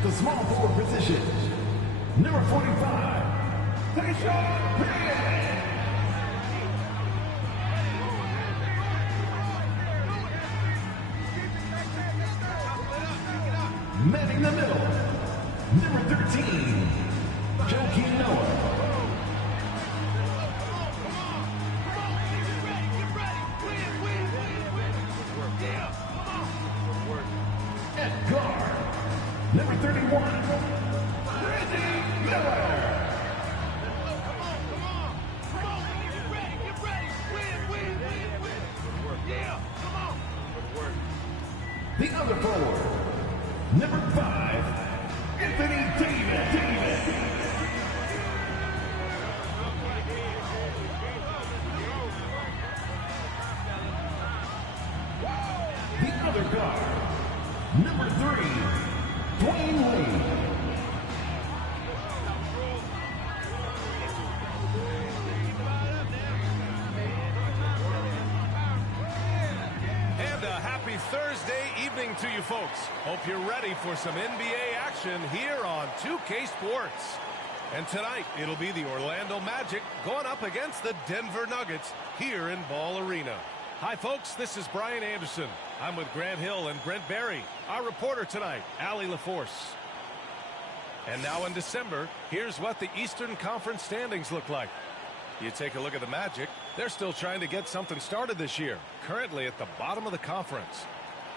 At the small forward position, number 45, Tayshaun Prince. Manning the middle, number 13, Joakim Noah. At guard, number 31, Reggie Miller. The other forward, number 5, Anthony Davis. The other guard, number 3, Dwayne Wade. And a happy Thursday evening to you folks. Hope you're ready for some NBA action here on 2K Sports. And tonight, it'll be the Orlando Magic going up against the Denver Nuggets here in Ball Arena. Hi, folks. This is Brian Anderson. I'm with Grant Hill and Brent Barry. Our reporter tonight, Allie LaForce. And now in December, here's what the Eastern Conference standings look like. You take a look at the Magic. They're still trying to get something started this year. Currently at the bottom of the conference.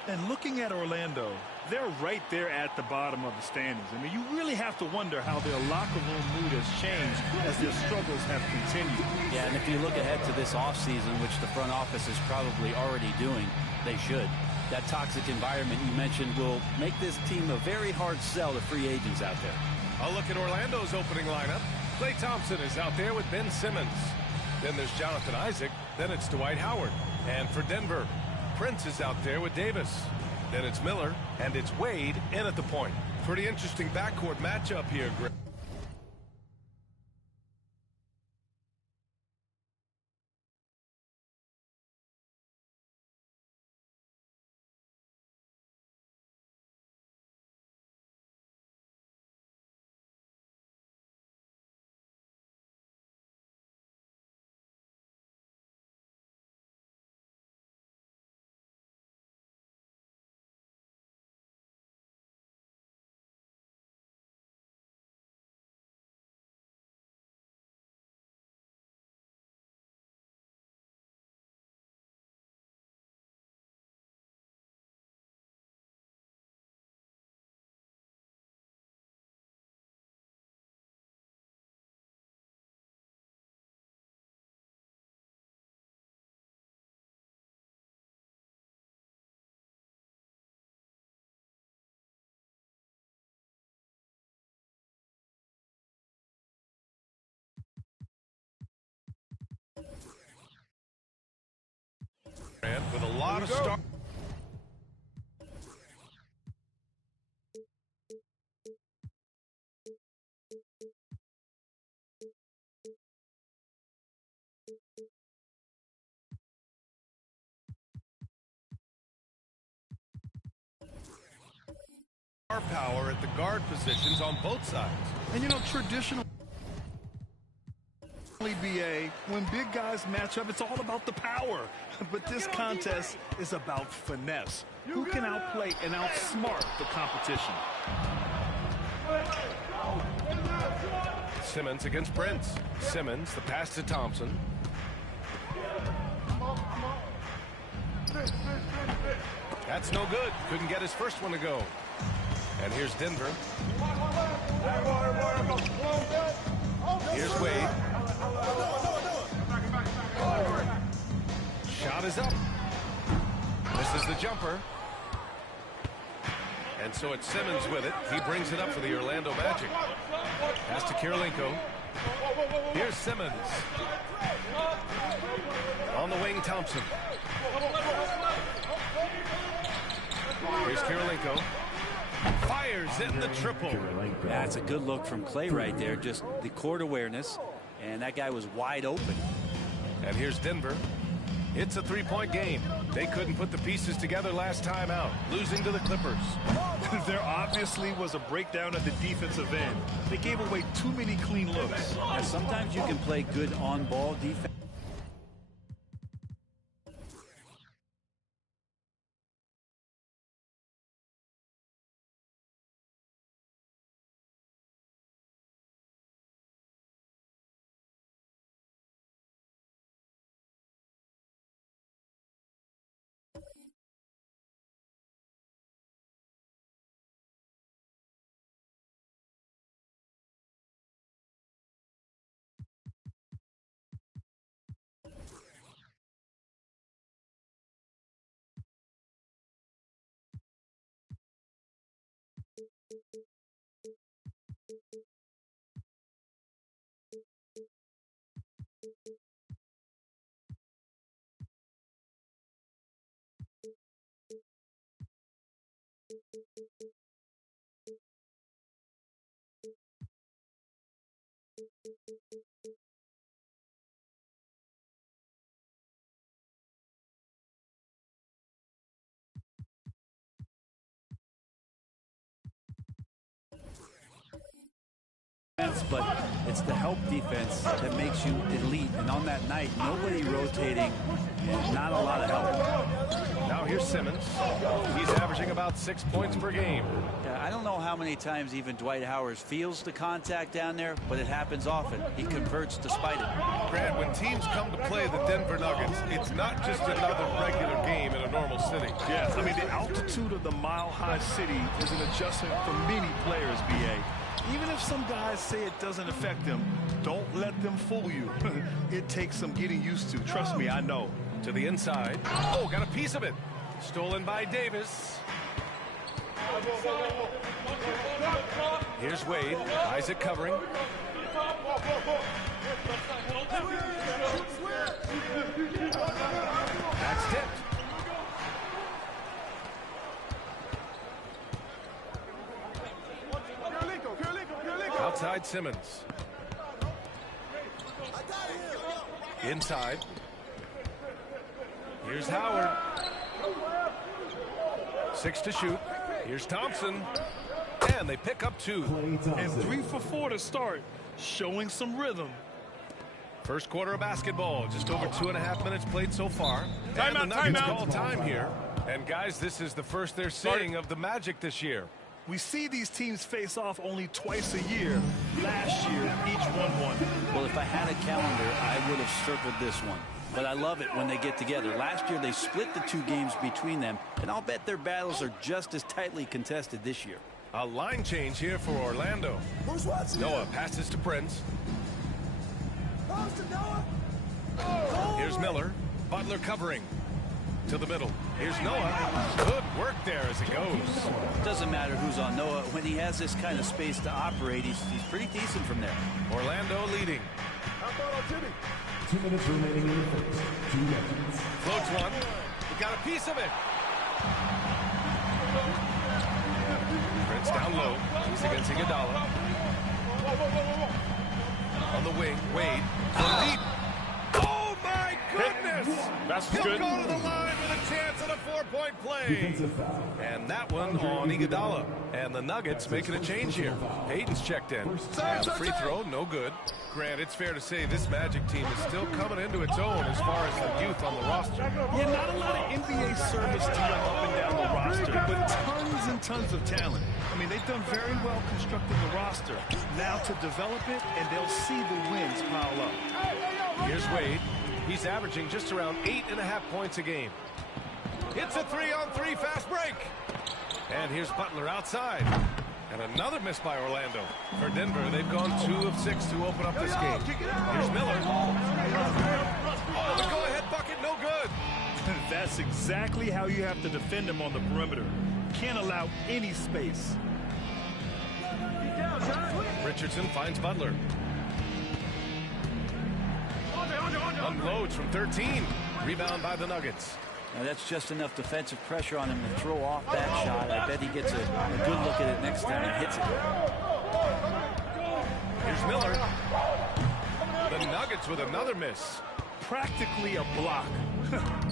And looking at Orlando, they're right there at the bottom of the standings. I mean, you really have to wonder how their locker room mood has changed as their struggles have continued. Yeah, and if you look ahead to this offseason, which the front office is probably already doing, they should. That toxic environment you mentioned will make this team a very hard sell to free agents out there. A look at Orlando's opening lineup. Klay Thompson is out there with Ben Simmons. Then there's Jonathan Isaac. Then it's Dwight Howard. And for Denver, Prince is out there with Davis. Then it's Miller, and it's Wade in at the point. Pretty interesting backcourt matchup here, Greg. With a lot of star. Power at the guard positions on both sides. And you know, traditionally, BA, when big guys match up, it's all about the power. But this contest is about finesse. Who can outplay and outsmart the competition? Simmons against Prince. Simmons, the pass to Thompson. That's no good. Couldn't get his first one to go. And here's Denver. Here's Wade. Shot is up. This is the jumper. And so it's Simmons with it. He brings it up for the Orlando Magic. Pass to Kirilenko. Here's Simmons. On the wing, Thompson. Here's Kirilenko. Fires in the triple. That's a good look from Klay right there. Just the court awareness. And that guy was wide open. And here's Denver. It's a three-point game. They couldn't put the pieces together last time out, losing to the Clippers. There obviously was a breakdown at the defensive end. They gave away too many clean looks. And sometimes you can play good on-ball defense. But it's the help defense that makes you elite. And on that night, nobody rotating and not a lot of help. Now here's Simmons. He's averaging about 6 points per game. Yeah, I don't know how many times even Dwight Howard feels the contact down there, but it happens often. He converts despite it. Grant, when teams come to play the Denver Nuggets, it's not just another regular game in a normal city. Yes, I mean, the altitude of the mile-high city is an adjustment for many players, B.A. Even if some guys say it doesn't affect them, don't let them fool you. It takes some getting used to. Trust me, I know. To the inside. Oh, got a piece of it. Stolen by Davis. Here's Wade. Isaac covering. That's tipped. Outside Simmons. Inside. Here's Howard. 6 to shoot. Here's Thompson. And they pick up 2. And 3 for 4 to start, showing some rhythm. First quarter of basketball. Just over 2.5 minutes played so far. Timeout, and the Nuggets timeout. call time here. And guys, this is the first they're seeing of the Magic this year. We see these teams face off only twice a year. Last year, each won. Well, if I had a calendar, I would have circled this one. But I love it when they get together. Last year, they split the 2 games between them, and I'll bet their battles are just as tightly contested this year. A line change here for Orlando. Noah passes to Prince. Here's Miller. Butler covering. To the middle. Here's Noah. Good work there as it goes. Doesn't matter who's on Noah. When he has this kind of space to operate, he's pretty decent from there. Orlando leading. 2 minutes remaining in the first. 2 minutes. Floats one. He got a piece of it. Prince down low. He's against Iguodala. On the wing, Wade. From deep. Oh my goodness! That's He'll good. go to the line with a chance at a 4-point play. Defensive foul. And that one on Iguodala. And the Nuggets making a change here. Hayden's checked in. And the free throw, no good. Grant, it's fair to say this Magic team is still coming into its own as far as the youth on the roster. Yeah, not a lot of NBA service talent up and down the roster, but tons and tons of talent. I mean, they've done very well constructing the roster. Now to develop it, and they'll see the wins pile up. Here's Wade. He's averaging just around 8.5 points a game. Hits a 3-on-3 fast break. And here's Butler outside. And another miss by Orlando. For Denver, they've gone 2 of 6 to open up this game. Here's Miller. Oh, the go-ahead bucket, no good. That's exactly how you have to defend him on the perimeter. Can't allow any space. Richardson finds Butler. Unloads from 13. Rebound by the Nuggets. Now that's just enough defensive pressure on him to throw off that shot. I bet he gets a good look at it next time and hits it. Here's Miller. The Nuggets with another miss. practically a block.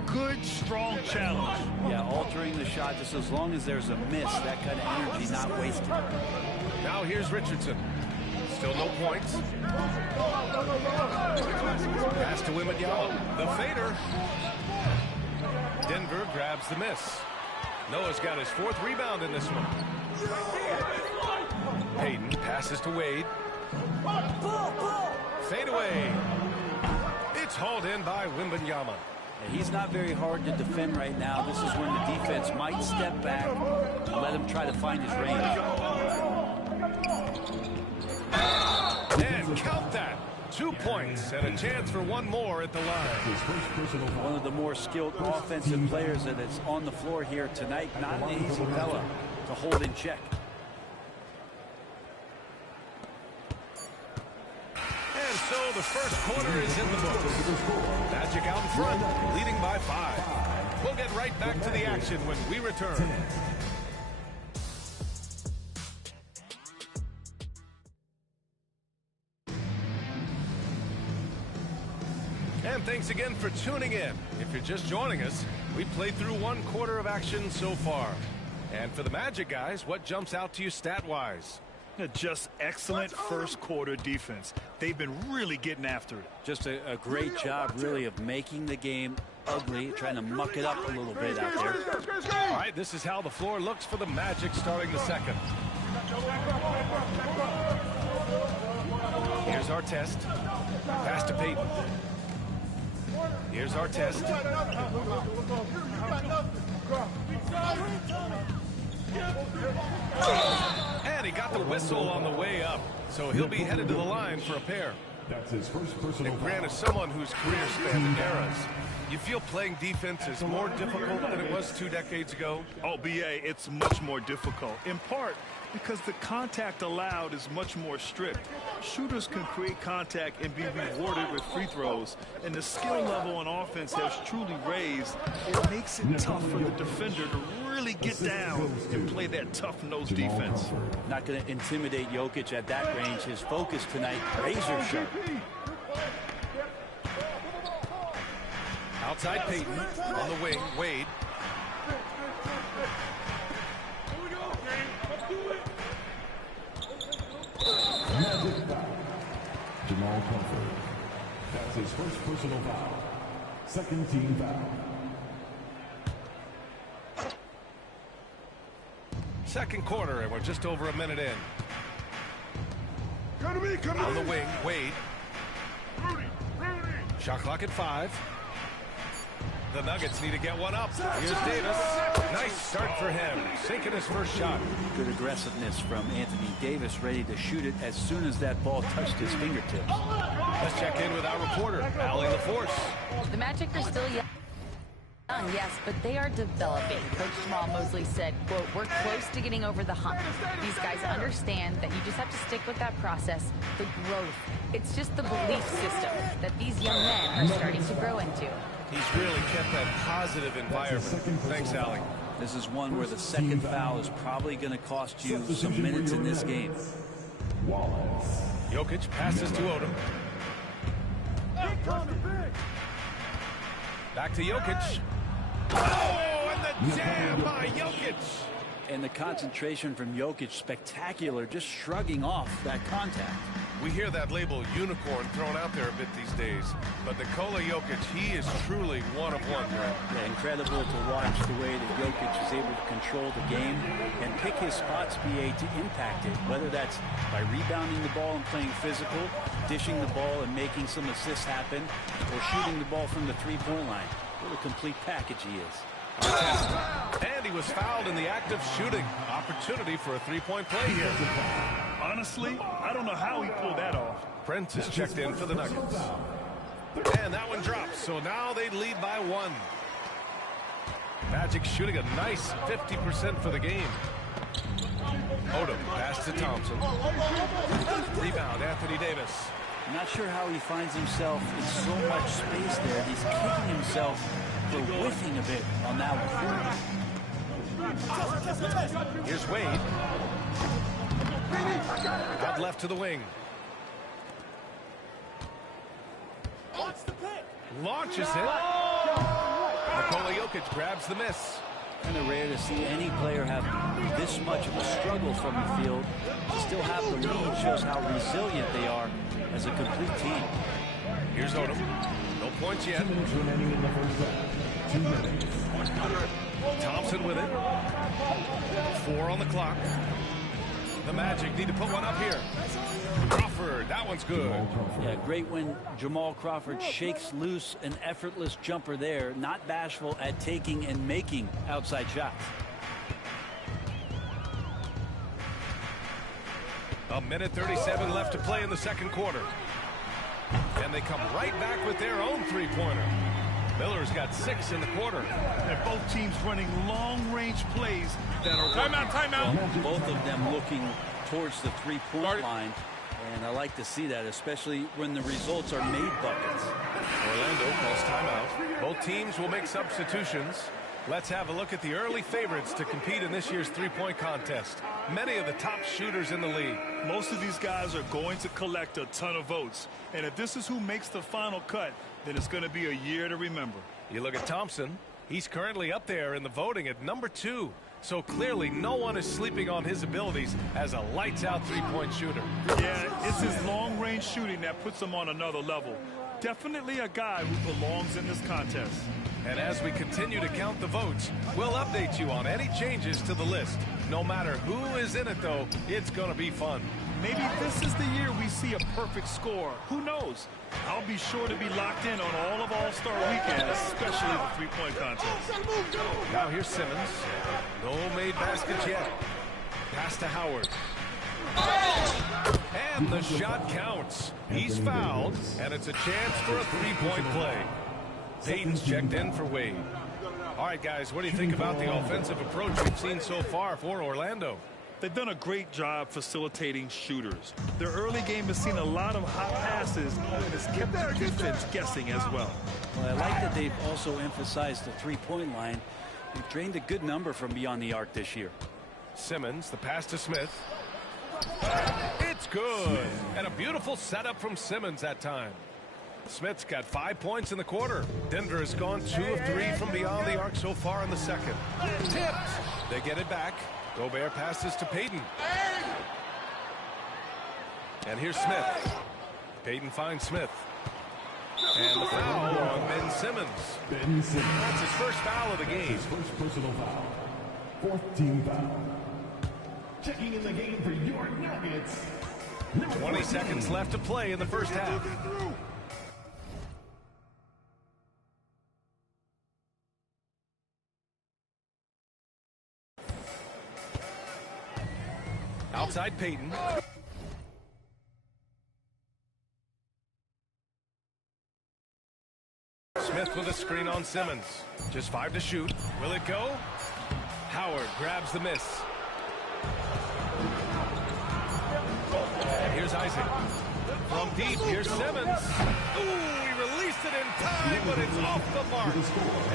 Good, strong challenge. Yeah, altering the shot just as long as there's a miss. That kind of energy not wasted. Now here's Richardson. Still no points. Pass to Wembanyama. The fader. Denver grabs the miss. Noah's got his 4th rebound in this one. Payton passes to Wade. Fade away. It's hauled in by Wembanyama. He's not very hard to defend right now. This is when the defense might step back and let him try to find his range. And count that. 2 points and a chance for one more at the line. One of the more skilled offensive players that is on the floor here tonight. Not an easy fella to hold in check. And so the first quarter is in the books. Magic out in front, leading by 5. We'll get right back to the action when we return. And thanks again for tuning in. If you're just joining us, we played through 1 quarter of action so far. And for the Magic guys, what jumps out to you stat-wise? Just excellent first quarter defense. They've been really getting after it. Just a great job, really, of making the game ugly, trying to muck it up a little bit out there. All right, this is how the floor looks for the Magic starting the second. Here's our test. Pass to Payton. Here's our test. And he got the whistle on the way up, so he'll be headed to the line for a pair. That's his first personal And Grant is someone whose career spanned eras. You feel playing defense is more difficult than it was 2 decades ago? Oh, BA, it's much more difficult, in part because the contact allowed is much more strict. Shooters can create contact and be rewarded with free throws, and the skill level on offense has truly raised. It makes it tough for the defender to really get down and play that tough-nosed defense. Not going to intimidate Jokic at that range. His focus tonight, razor sharp. Outside Payton, on the wing, Wade. Magic foul. Jamal Crawford. That's his first personal foul. Second team foul. Second quarter, and we're just over a minute in. On the wing, Wade. Shot clock at 5. The Nuggets need to get one up. Here's Davis. Nice start for him. Sinking his first shot. Good aggressiveness from Anthony Davis, ready to shoot it as soon as that ball touched his fingertips. Let's check in with our reporter, Allie LaForce. The Magic are still young, yes, but they are developing. Coach Jamal Mosley said, quote, "We're close to getting over the hump. These guys understand that you just have to stick with that process, the growth. It's just the belief system that these young men are starting to grow into." He's really kept that positive environment. Thanks, Allie. This is one where the second foul is probably going to cost you some minutes in this game. Wallace. Jokic passes to Odom. Back to Jokic. Oh, and the jam by Jokic. And the concentration from Jokic, spectacular, just shrugging off that contact. We hear that label unicorn thrown out there a bit these days, but Nikola Jokic, he is truly one of one, Brett. Yeah, incredible to watch the way that Jokic is able to control the game and pick his spots, BA, to impact it, whether that's by rebounding the ball and playing physical, dishing the ball and making some assists happen, or shooting the ball from the three-point line. What a complete package he is. And he was fouled in the act of shooting. Opportunity for a three-point play here. Honestly, I don't know how he pulled that off. Brent is checked in for the Nuggets. And that one drops, so now they lead by 1. Magic shooting a nice 50% for the game. Odom pass to Thompson. Rebound, Anthony Davis. I'm not sure how he finds himself in so much space there. He's kicking himself for whiffing a bit on that one. Here's Wade. Out left to the wing. Launches it. Nikola Jokic grabs the miss. Kind of rare to see any player have this much of a struggle from the field. To still have the lead shows how resilient they are as a complete team. Here's Odom. No points yet. 2 minutes remaining in the first set. 2 minutes. Thompson with it. 4 on the clock. The Magic need to put one up here. Crawford, that one's good. Yeah, great when Jamal Crawford shakes loose an effortless jumper there, not bashful at taking and making outside shots. A minute 37 left to play in the second quarter. And they come right back with their own three-pointer. Miller's got 6 in the quarter. And both teams running long-range plays that are... Timeout. Both of them looking towards the three-point line. And I like to see that, especially when the results are made buckets. Orlando calls timeout. Both teams will make substitutions. Let's have a look at the early favorites to compete in this year's three-point contest. Many of the top shooters in the league. Most of these guys are going to collect a ton of votes. And if this is who makes the final cut, then it's going to be a year to remember. You look at Thompson. He's currently up there in the voting at number 2. So clearly no one is sleeping on his abilities as a lights-out three-point shooter. Yeah, it's his long-range shooting that puts him on another level. Definitely a guy who belongs in this contest. And as we continue to count the votes, we'll update you on any changes to the list. No matter who is in it, though, it's going to be fun. Maybe this is the year we see a perfect score. Who knows? I'll be sure to be locked in on all of All-Star Weekend, especially the three-point contest. Now here's Simmons. No made baskets yet. Pass to Howard. And the shot counts. He's fouled, and it's a chance for a three-point play. Payton's checked in for Wade. All right, guys, what do you think about the offensive approach we've seen so far for Orlando? They've done a great job facilitating shooters. Their early game has seen a lot of hot passes and has kept their defense guessing as well. Well, I like that they've also emphasized the three-point line. They've drained a good number from beyond the arc this year. Simmons, the pass to Smith. It's good. And a beautiful setup from Simmons that time. Smith's got 5 points in the quarter. Denver has gone 2 of 3 from beyond the arc so far in the second. Tipped. They get it back. Gobert passes to Payton. And here's Smith. Payton finds Smith. And the foul on Ben Simmons. Ben Simmons. That's his first foul of the game. His first personal foul. 4th team foul. Checking in the game for your Nuggets. 20 seconds left to play in the first half. Outside Payton. Smith with a screen on Simmons. Just 5 to shoot. Will it go? Howard grabs the miss. And here's Isaac. From deep, here's Simmons. Ooh, he released it in time, but it's off the mark.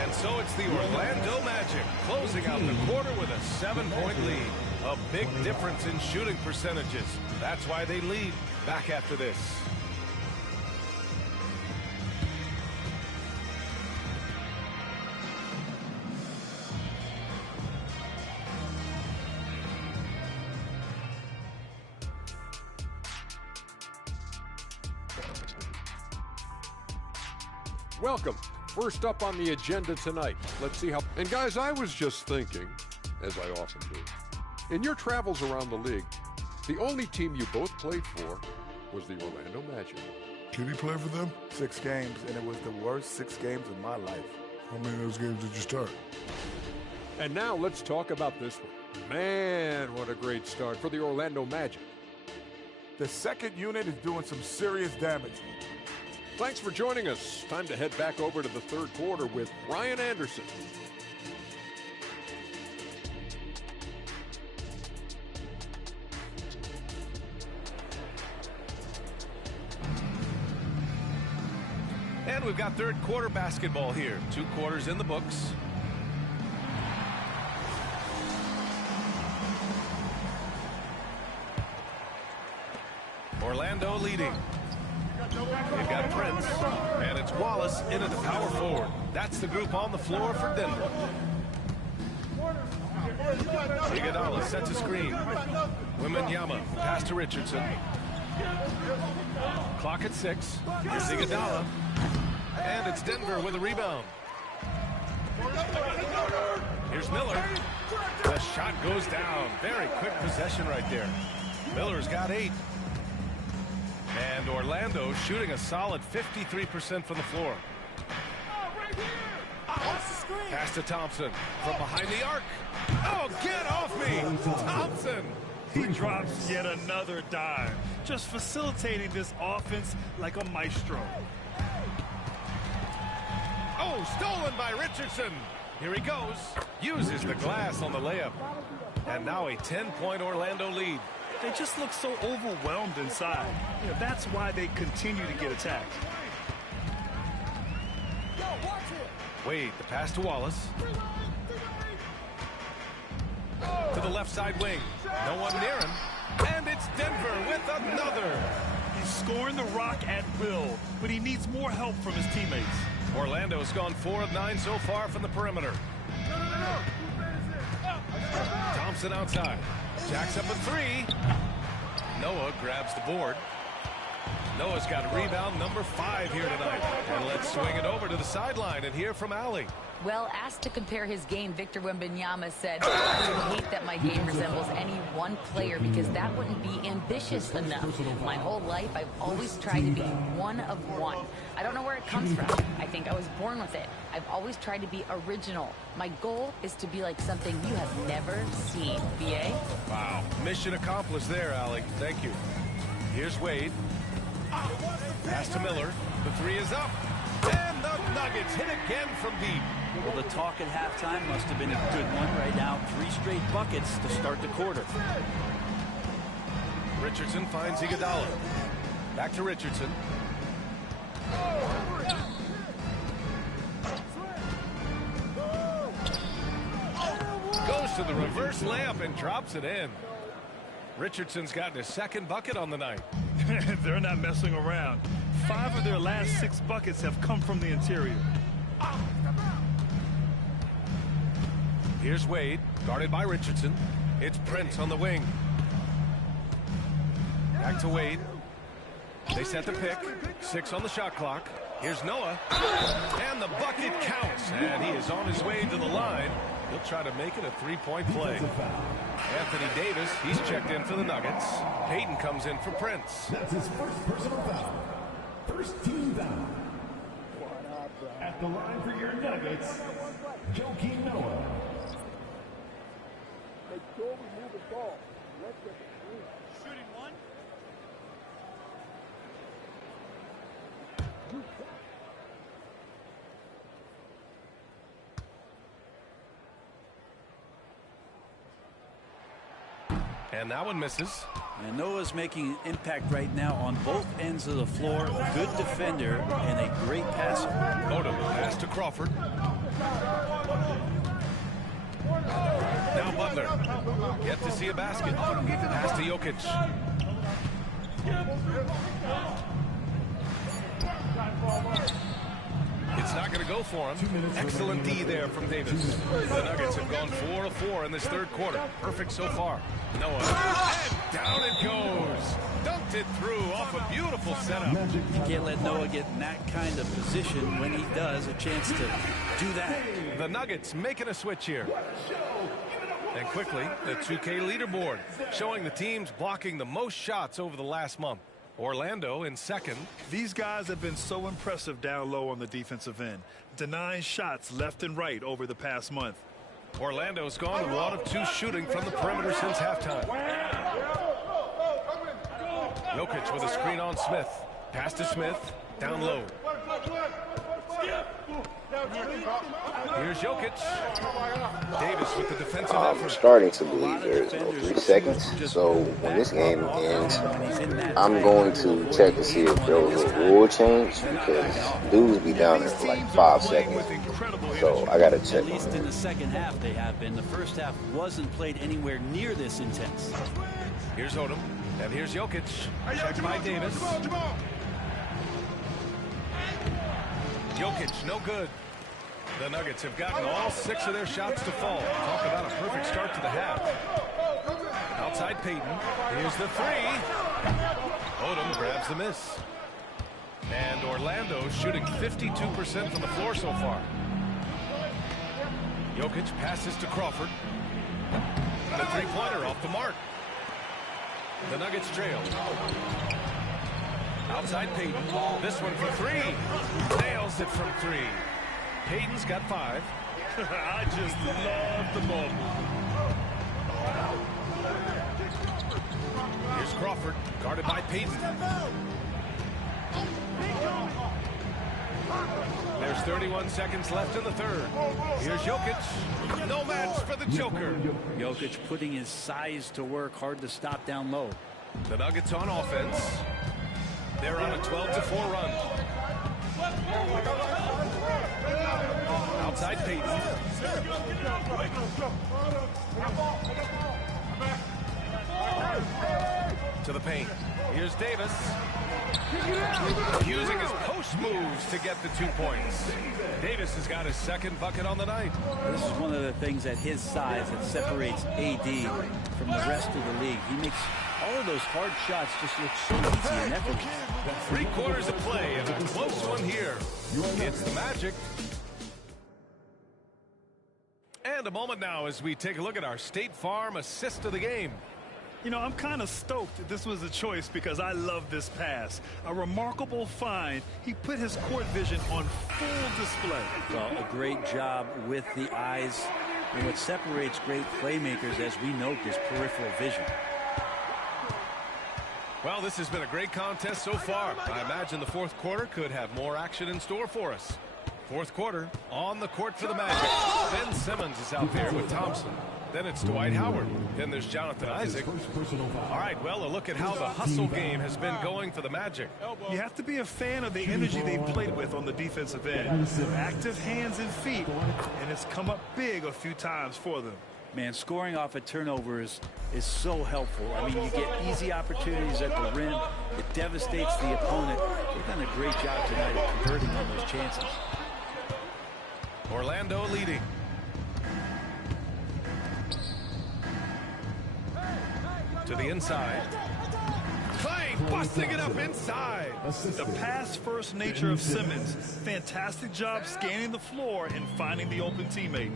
And so it's the Orlando Magic closing out the quarter with a 7-point lead. A big difference in shooting percentages. That's why they lead. Back after this. Welcome. First up on the agenda tonight. Let's see how... And guys, I was just thinking, as I often do, in your travels around the league, the only team you both played for was the Orlando Magic. Did he play for them? 6 games, and it was the worst 6 games of my life. How many of those games did you start? And now let's talk about this one. Man, what a great start for the Orlando Magic. The second unit is doing some serious damage. Thanks for joining us. Time to head back over to the third quarter with Ryan Anderson. And we've got third quarter basketball here. 2 quarters in the books. Orlando leading. They've got Prince, and it's Wallace in at the power forward. That's the group on the floor for Denver. Iguodala sets a screen. Wembanyama, pass to Richardson. Clock at 6. Here's Iguodala. And it's Denver with a rebound. Here's Miller. The shot goes down. Very quick possession right there. Miller's got 8. And Orlando shooting a solid 53% from the floor. Pass to Thompson from behind the arc. Oh, get off me, Thompson. He drops yet another dime, just facilitating this offense like a maestro. Oh, stolen by Richardson. Here he goes. Uses the glass on the layup. And now a 10-point Orlando lead. They just look so overwhelmed inside. You know, that's why they continue to get attacked. Wade, the pass to Wallace. To the left side wing. No one near him. And it's Denver with another. He's scoring the rock at will, but he needs more help from his teammates. Orlando's gone 4 of 9 so far from the perimeter. Thompson outside. Jacks up a 3. Noah grabs the board. Noah's got rebound number 5 here tonight. And let's swing it over to the sideline and hear from Allie. Well, asked to compare his game, Victor Wembanyama said, I hate that my game resembles any one player because that wouldn't be ambitious enough. My whole life, I've always tried to be one of one. I don't know where it comes from. I think I was born with it. I've always tried to be original. My goal is to be like something you have never seen. B.A.? Wow. Mission accomplished there, Allie. Thank you. Here's Wade. Pass to Miller. The 3 is up. And the Nuggets hit again from deep. Well, the talk at halftime must have been a good one. Right now, 3 straight buckets to start the quarter. Richardson finds Iguodala. Back to Richardson. Goes to the reverse layup and drops it in. Richardson's gotten his 2nd bucket on the night. They're not messing around. 5 of their last 6 buckets have come from the interior. Here's Wade, guarded by Richardson. It's Prince on the wing. Back to Wade. They set the pick. 6 on the shot clock. Here's Noah. And the bucket counts. And he is on his way to the line. He'll try to make it a 3-point play. Anthony Davis, he's checked in for the Nuggets. Payton comes in for Prince. That's his first personal foul. First team foul. At the line for your Nuggets, Joakim Noah. Shooting 1. And that one misses. And Noah's making an impact right now on both ends of the floor. Good defender and a great passer. Odom, pass to Crawford. Now Butler. Yet to see a basket. Pass to Jokic. It's not going to go for him. Excellent D there from Davis. The Nuggets have gone 4 of 4 in this 3rd quarter. Perfect so far. Noah. And down it goes. Dunked it through off a beautiful setup. You can't let Noah get in that kind of position. When he does, a chance to do that. The Nuggets making a switch here. And quickly, the 2K leaderboard showing the teams blocking the most shots over the last month. Orlando in 2nd. These guys have been so impressive down low on the defensive end, denying shots left and right over the past month. Orlando's gone 1 of 2 shooting from the perimeter since halftime. Jokic with a screen on Smith. Pass to Smith. Down low. Here's Jokic. Davis with the defensive effort. I'm starting to believe there is no 3 seconds. So when this game ends, I'm going to check to see if there was a rule change because dudes be down there for like 5 seconds. So I got to check. At least in the second half they have been. The first half wasn't played anywhere near this intense. Here's Odom. And here's Jokic. Checked by Davis. Jokic, no good. The Nuggets have gotten all 6 of their shots to fall. Talk about a perfect start to the half. Outside Payton. Here's the 3. Odom grabs the miss. And Orlando shooting 52% from the floor so far. Jokic passes to Crawford. The 3-pointer off the mark. The Nuggets trail. Outside Payton. This one for 3. Nails it from 3. Payton's got 5. I just love the bubble. Here's Crawford, guarded by Payton. There's 31 seconds left in the third. Here's Jokic. No match for the Joker. Jokic putting his size to work, hard to stop down low. The Nuggets on offense. They're on a 12-4 run. Outside Payton. To the paint. Here's Davis. Using his post moves to get the 2 points. Davis has got his second bucket on the night. This is one of the things at his size that separates AD from the rest of the league. He makes all of those hard shots just look so easy and effortless. 3 quarters of play and a close one here. It's the Magic. And a moment now as we take a look at our State Farm assist of the game. You know, I'm kind of stoked that this was a choice because I love this pass. A remarkable find. He put his court vision on full display. Well, a great job with the eyes. And what separates great playmakers, as we note, is peripheral vision. Well, this has been a great contest so far. I imagine the fourth quarter could have more action in store for us. Fourth quarter on the court for the Magic. Ben Simmons is out there with Thompson. Then it's Dwight Howard. Then there's Jonathan Isaac. All right, well, a look at how the hustle game has been going for the Magic. You have to be a fan of the energy they've played with on the defensive end. Active hands and feet, and it's come up big a few times for them. Man, scoring off a turnover is so helpful. I mean, you get easy opportunities at the rim. It devastates the opponent. They've done a great job tonight of converting on those chances. Orlando leading. To the inside. Clay busting it up inside. The pass-first nature of Simmons. Fantastic job scanning the floor and finding the open teammate.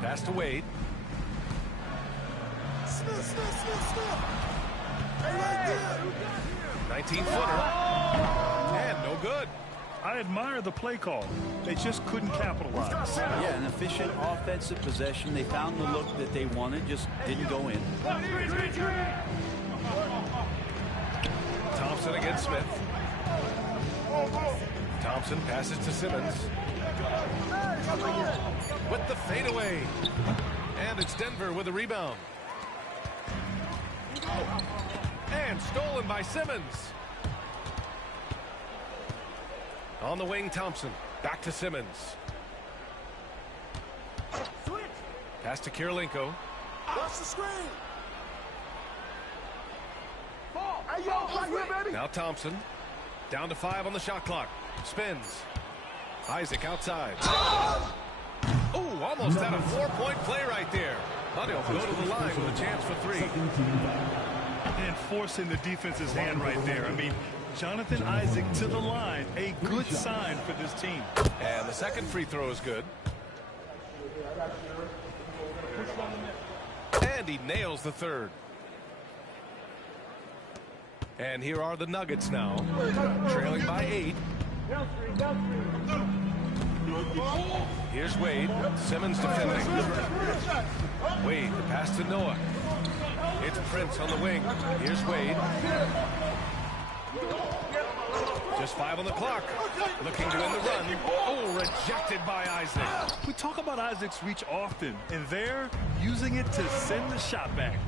Pass to Wade. 19-footer. And no good. I admire the play call. They just couldn't capitalize. Yeah, an efficient offensive possession. They found the look that they wanted, just didn't go in. Thompson against Smith. Thompson passes to Simmons. With the fadeaway. And it's Denver with a rebound. And stolen by Simmons. On the wing, Thompson. Back to Simmons. Pass to Kirilenko. Watch the screen. Now Thompson. Down to 5 on the shot clock. Spins. Isaac outside. Oh, almost had a 4-point play right there. But he'll go to the line with a chance for 3. And forcing the defense's hand right there. I mean, Jonathan Isaac to the line. A good sign for this team. And the second free throw is good. And he nails the third. And here are the Nuggets now. Trailing by 8. Here's Wade. Simmons defending. Wade, the pass to Noah. It's Prince on the wing. Here's Wade. Just 5 on the clock. Looking to win the run. Oh, rejected by Isaac. We talk about Isaac's reach often, and they're using it to send the shot back.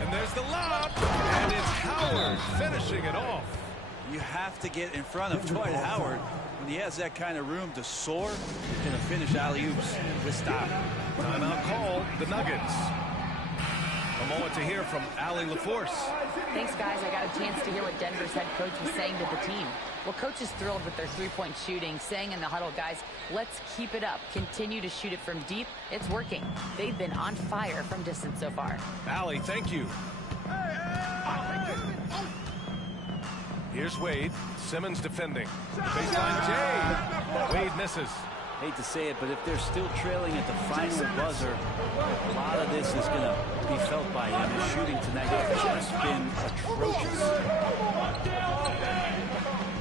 And there's the lob. And it's Howard finishing it off. You have to get in front of Dwight Howard when he has that kind of room to soar and to finish alley-oops with style. Timeout call, the Nuggets. A moment to hear from Allie LaForce. Thanks, guys. I got a chance to hear what Denver's head coach was saying to the team. Well, coach is thrilled with their three-point shooting, saying in the huddle, guys, let's keep it up. Continue to shoot it from deep. It's working. They've been on fire from distance so far. Allie, thank you. Here's Wade. Simmons defending. Baseline Jay. Wade misses. Hate to say it, but if they're still trailing at the final buzzer, a lot of this is going to be felt by him. His shooting tonight has just been atrocious.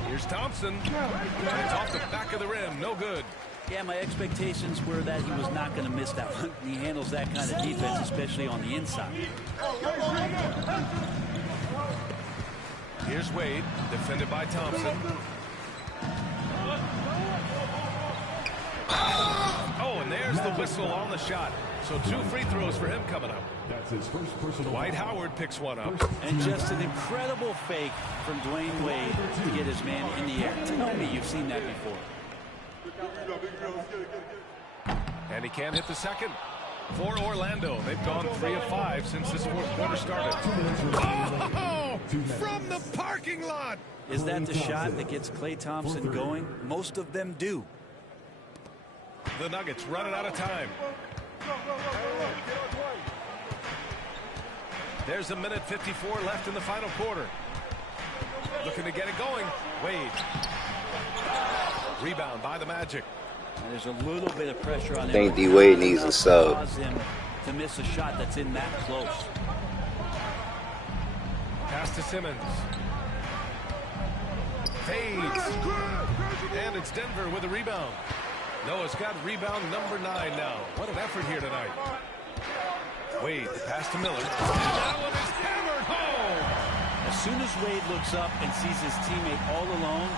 Here's Thompson. And it's off the back of the rim. No good. Yeah, my expectations were that he was not going to miss that one. He handles that kind of defense, especially on the inside. Here's Wade, defended by Thompson. Oh, and there's the whistle on the shot. So 2 free throws for him coming up. That's his first personal. Dwight Howard picks one up. And just an incredible fake from Dwayne Wade to get his man in the air. Tell me you've seen that before. And he can't hit the second. For Orlando, they've gone 3 of 5 since this fourth quarter started. Oh, from the parking lot. Is that the shot that gets Klay Thompson going? Most of them do. The Nuggets running out of time. There's a minute 54 left in the final quarter. Looking to get it going. Wade. Rebound by the Magic. And there's a little bit of pressure on him. I think D-Wade needs a sub. Cause him to miss a shot that's in that close. Pass to Simmons. Fades. And it's Denver with a rebound. Noah's got rebound number 9 now. What an effort here tonight. Wade, the pass to Miller. And that one is hammered home. As soon as Wade looks up and sees his teammate all alone,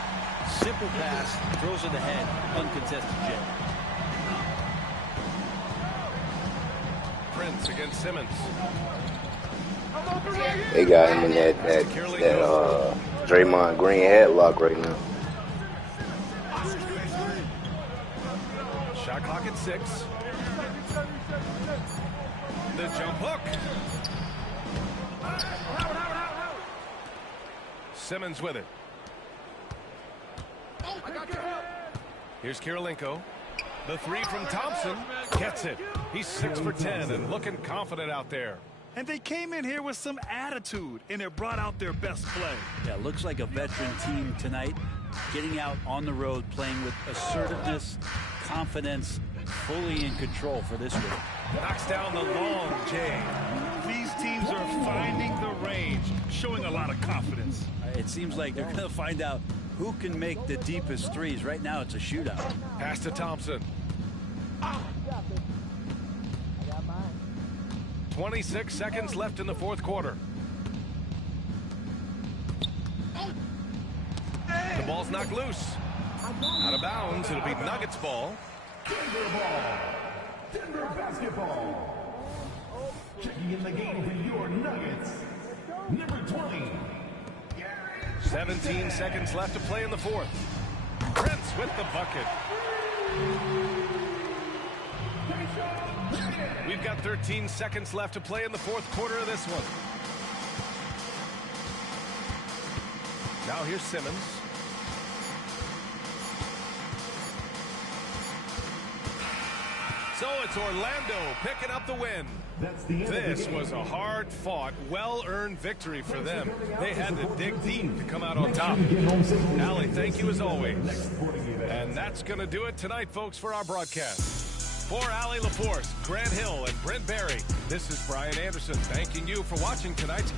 simple pass, throws it ahead, uncontested jet. Prince against Simmons. They got him in that Draymond Green headlock right now. Shot clock at 6. The jump hook. Simmons with it. Here's Kirilenko. The 3 from Thompson. Gets it. He's 6 for 10 and looking confident out there. And they came in here with some attitude, and they brought out their best play. Yeah, looks like a veteran team tonight. Getting out on the road, playing with assertiveness, confidence, fully in control for this one. Knocks down the long J. These teams are finding the range, showing a lot of confidence. It seems like they're going to find out who can make the deepest threes. Right now, it's a shootout. Pass to Thompson. 26 seconds left in the fourth quarter. The ball's knocked loose. Out of bounds. It'll be Nuggets ball. Denver ball. Denver basketball. Checking in the game for your Nuggets. Number 20. 17 seconds left to play in the fourth. Prince with the bucket. We've got 13 seconds left to play in the fourth quarter of this one. Now here's Simmons. So it's Orlando picking up the win. This was a hard-fought, well-earned victory for them. They had to dig deep to come out on top. Allie, thank you as always. And that's going to do it tonight, folks, for our broadcast. For Allie LaForce, Grant Hill, and Brent Barry, this is Brian Anderson thanking you for watching tonight.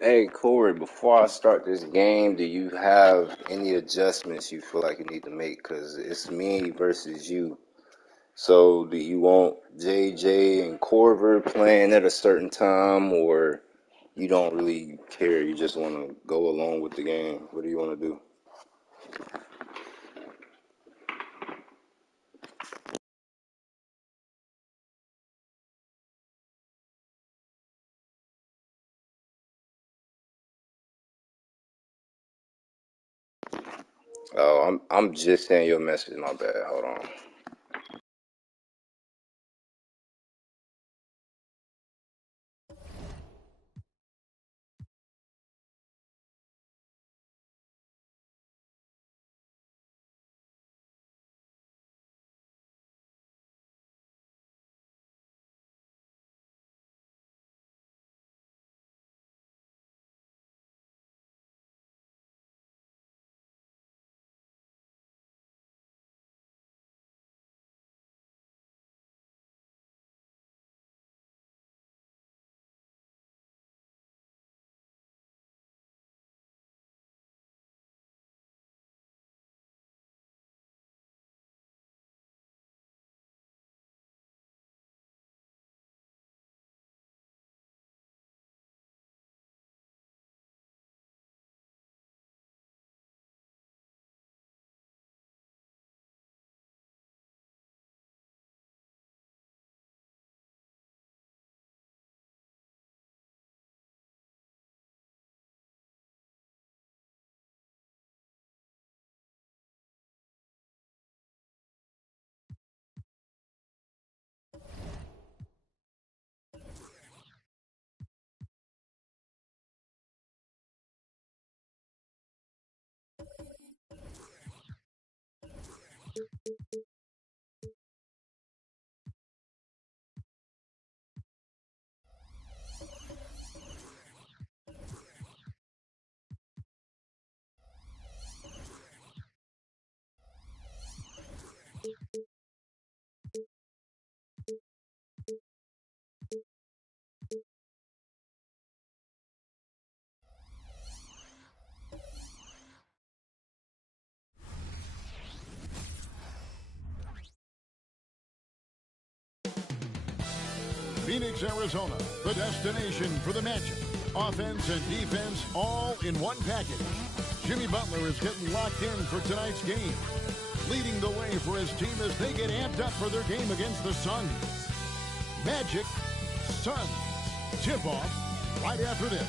Hey, Corey, before I start this game, do you have any adjustments you feel like you need to make? Because it's me versus you. So do you want JJ and Corver playing at a certain time, or you don't really care? You just want to go along with the game? What do you want to do? Oh, I'm just saying your message. My bad. Hold on. Phoenix, Arizona, the destination for the Magic. Offense and defense all in one package. Jimmy Butler is getting locked in for tonight's game, leading the way for his team as they get amped up for their game against the Suns. Magic, Suns, tip-off right after this.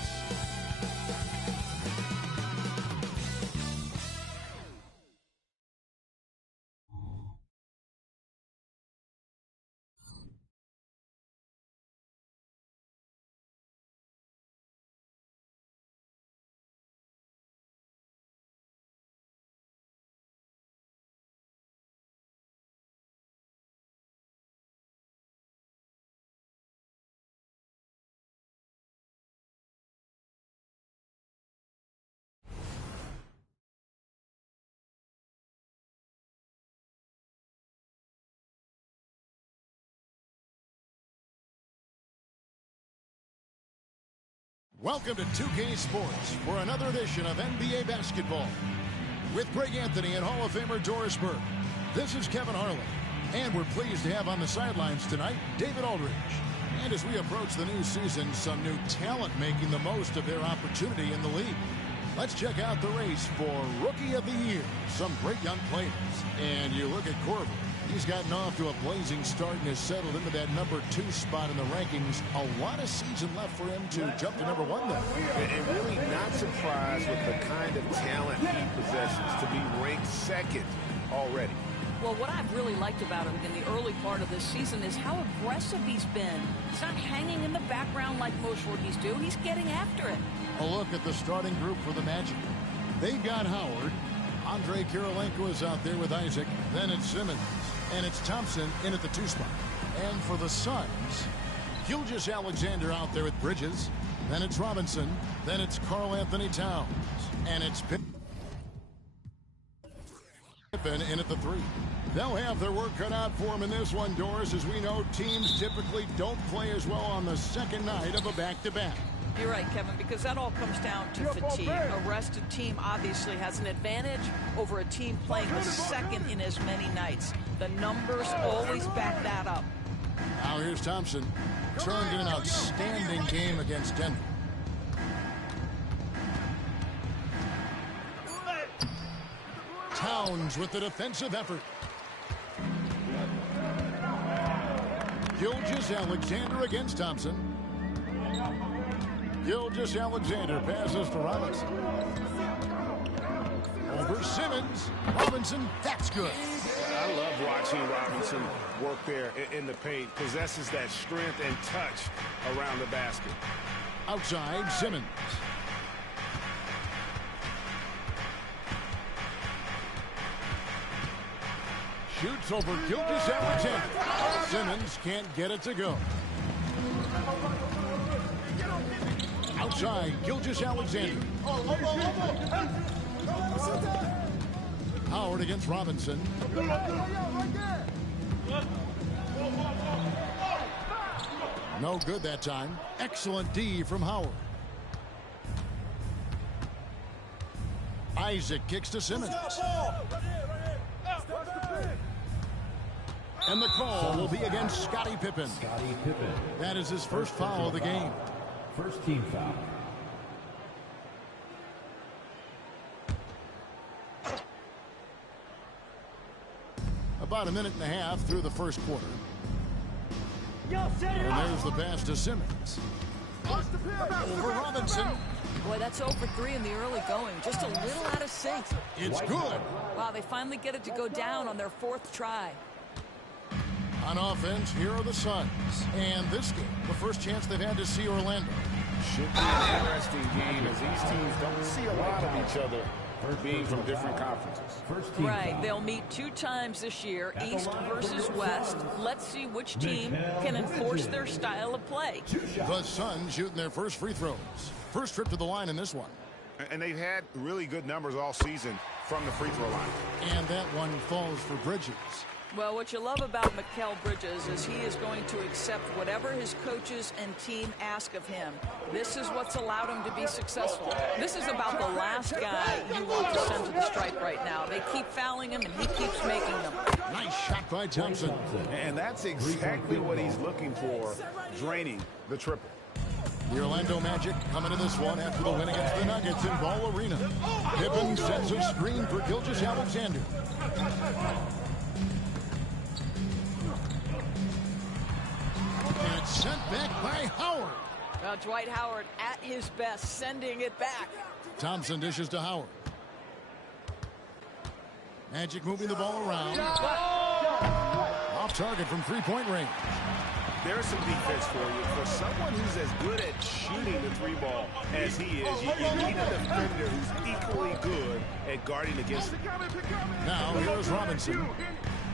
Welcome to 2K Sports for another edition of NBA basketball. With Greg Anthony and Hall of Famer Doris Burke, this is Kevin Harlan. And we're pleased to have on the sidelines tonight, David Aldridge. And as we approach the new season, some new talent making the most of their opportunity in the league. Let's check out the race for Rookie of the Year. Some great young players. And you look at Corver. He's gotten off to a blazing start and has settled into that #2 spot in the rankings. A lot of season left for him to jump to #1 there. And really not surprised with the kind of talent he possesses to be ranked second already. Well, what I've really liked about him in the early part of this season is how aggressive he's been. He's not hanging in the background like most rookies do. He's getting after it. A look at the starting group for the Magic. They've got Howard. Andre Kirilenko is out there with Isaac. Then it's Simmons. And it's Thompson in at the 2 spot. And for the Suns, Gilgeous-Alexander out there at Bridges. Then it's Robinson. Then it's Karl-Anthony Towns. And it's Pippen in at the 3. They'll have their work cut out for them in this one, Doris. As we know, teams typically don't play as well on the second night of a back-to-back. You're right, Kevin, because that all comes down to fatigue. A rested team obviously has an advantage over a team playing the second in as many nights. The numbers always back that up. Now here's Thompson. Turned in an outstanding game against Denver. Towns with the defensive effort. Gilgeous-Alexander against Thompson. Gilgeous-Alexander passes to Robinson. Over Simmons. Robinson, that's good. I love watching Robinson work there in the paint. Possesses that strength and touch around the basket. Outside, Simmons. Shoots over Gilgeous-Alexander. Simmons can't get it to go. Outside, Gilgeous-Alexander. Howard against Robinson. No good that time. Excellent D from Howard. Isaac kicks to Simmons. And the call will be against Scottie Pippen. That is his first foul of the game. First team foul. About a minute and a half through the first quarter. And there's the pass to Simmons. Over Robinson. Boy, that's 0 for 3 in the early going. Just a little out of sync. It's good. Wow, they finally get it to go down on their 4th try. On offense, here are the Suns. And this game, the first chance they've had to see Orlando. Should be an interesting game as these teams don't see a lot of each other being from different conferences. Right, they'll meet 2 times this year, East versus West. Let's see which team can enforce their style of play. The Suns shooting their first free throws. First trip to the line in this one. And they've had really good numbers all season from the free throw line. And that one falls for Bridges. Well, what you love about Mikal Bridges is he is going to accept whatever his coaches and team ask of him. This is what's allowed him to be successful. This is about the last guy you want to send to the stripe right now. They keep fouling him, and he keeps making them. Nice shot by Thompson. And that's exactly what he's looking for, draining the triple. The Orlando Magic coming to this one after the win against the Nuggets in Ball Arena. Pippen sets a screen for Gilgeous-Alexander. And it's sent back by Howard. Well, Dwight Howard at his best, sending it back. Thompson dishes to Howard. Magic moving the ball around. Off target from three-point range. There's some defense for you. For someone who's as good at shooting the 3-ball as he is, you need a defender who's equally good at guarding against it. Now, here's Robinson.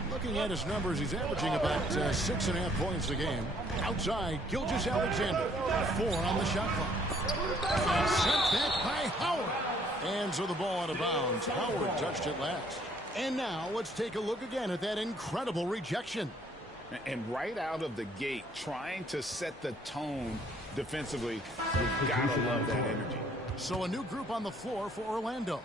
Looking at his numbers, he's averaging about 6.5 points a game. Outside, Gilgeous-Alexander. 4 on the shot clock. And sent back by Howard. And so the ball out of bounds. Howard touched it last. And now, let's take a look again at that incredible rejection. And right out of the gate, trying to set the tone defensively, you've got to love that energy. So a new group on the floor for Orlando.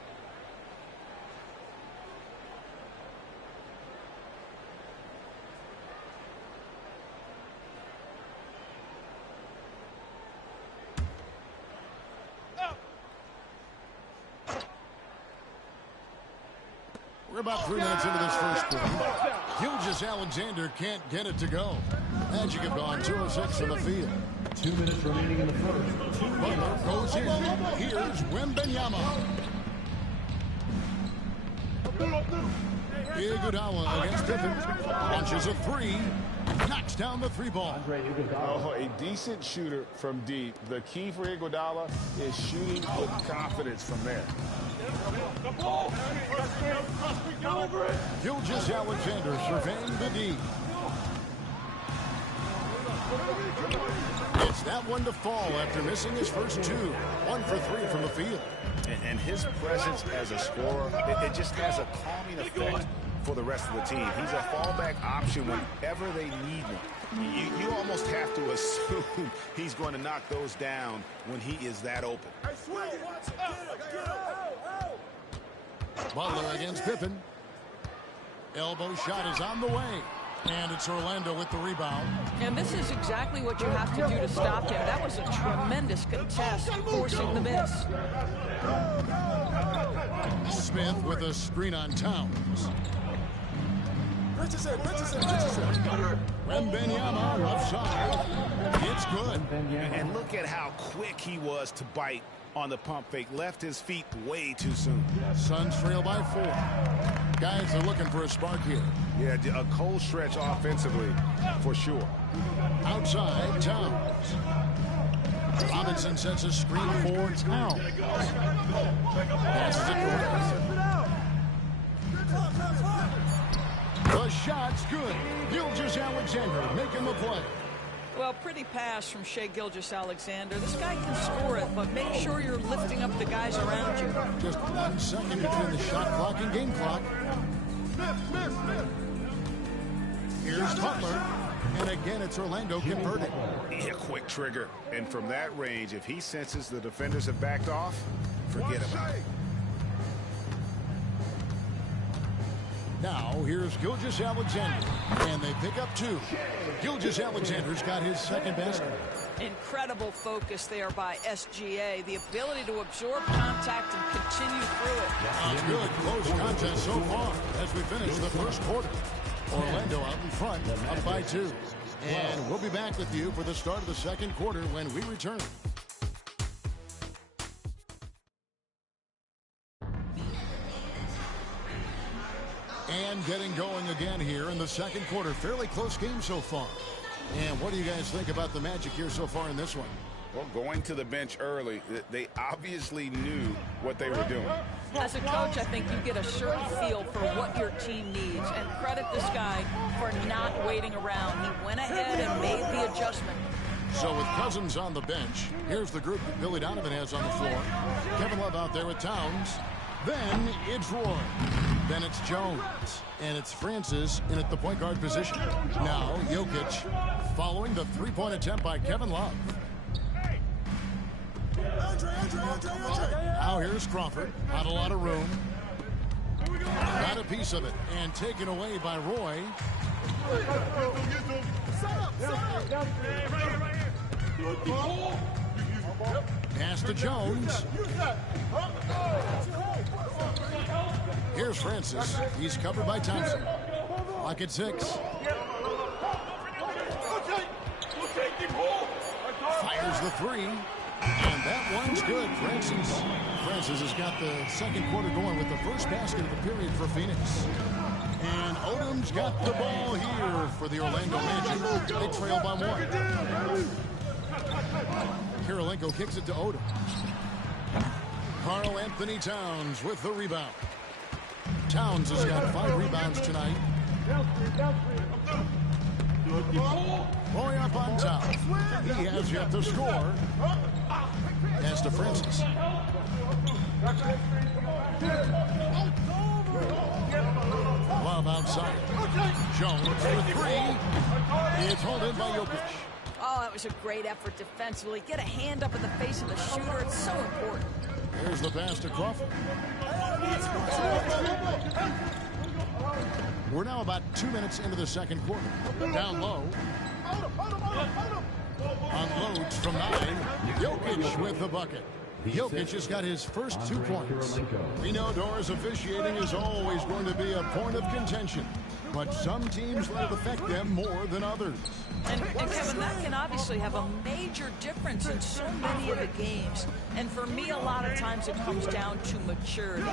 We're about 3 minutes into this first quarter. Gilgeous-Alexander can't get it to go. Magic have gone 2 of 6 from the field. 2 minutes remaining in the first. Butler goes in. Here's Wembanyama. Iguodala against Pippen. Launches a 3. Knocks down the 3-ball. Oh, a decent shooter from deep. The key for Iguodala is shooting with confidence from there. Gilgeous-Alexander surveying the D. It's that one to fall after missing his first 2. 1 for 3 from the field. And his presence as a scorer, it just has a calming effect for the rest of the team. He's a fallback option whenever they need one. You almost have to assume he's going to knock those down when he is that open. Butler against Pippen. Elbow shot is on the way. And it's Orlando with the rebound. And this is exactly what you have to do to stop him. That was a tremendous contest, forcing the miss. Smith with a screen on Towns. Wembanyama left side. It's good. And look at how quick he was to bite on the pump fake. Left his feet way too soon. Suns trail by 4. Guys are looking for a spark here. Yeah, a cold stretch offensively for sure. Outside, Towns. Robinson sets a screen for Towns. Passes it to the shot's good. Gilgeous-Alexander making the play. Well, pretty pass from Shai Gilgeous-Alexander. This guy can score it, but make sure you're lifting up the guys around you. Just 1 second between the shot clock and game clock. Here's Butler. And again, it's Orlando converting. Yeah, quick trigger. And from that range, if he senses the defenders have backed off, forget about it. Now, here's Gilgeous-Alexander. And they pick up 2. Gilgeous-Alexander's got his second basket. Incredible focus there by SGA. The ability to absorb contact and continue through it. A good close contest so far as we finish the first quarter. Orlando out in front, up by 2. And we'll be back with you for the start of the second quarter when we return. And getting going again here in the second quarter. Fairly close game so far. And what do you guys think about the Magic here so far in this one? Well, going to the bench early, they obviously knew what they were doing. As a coach, I think you get a certain feel for what your team needs. And credit this guy for not waiting around. He went ahead and made the adjustment. So with Cousins on the bench, here's the group that Billy Donovan has on the floor. Kevin Love out there with Towns. Then it's Roy. Then it's Jones. And it's Francis in at the point guard position. Now Jokic following the three-point attempt by Kevin Love. Now here's Crawford. Not a lot of room. Got a piece of it. And taken away by Roy. Pass to Jones. Here's Francis. He's covered by Thompson. Clock at 6. Fires the 3. And that one's good. Francis has got the second quarter going with the first basket of the period for Phoenix. And Odom's got the ball here for the Orlando Magic. They trail by 1. Kirilenko kicks it to Odom. Karl Anthony Towns with the rebound. Towns has got 5 rebounds tonight. Roy up on top. He has yet to score. Pass to Francis. Love outside. Jones with 3. It's hauled in by Jokic. Oh, that was a great effort defensively. Get a hand up in the face of the shooter. It's so important. Here's the pass to Crawford. We're now about 2 minutes into the second quarter. Down low. Unloads from 9. Jokic with the bucket. Jokic has got his first 2 points. We know Doris officiating is always going to be a point of contention, but some teams let it affect them more than others. And Kevin, that can obviously have a major difference in so many of the games. And for me, a lot of times it comes down to maturity.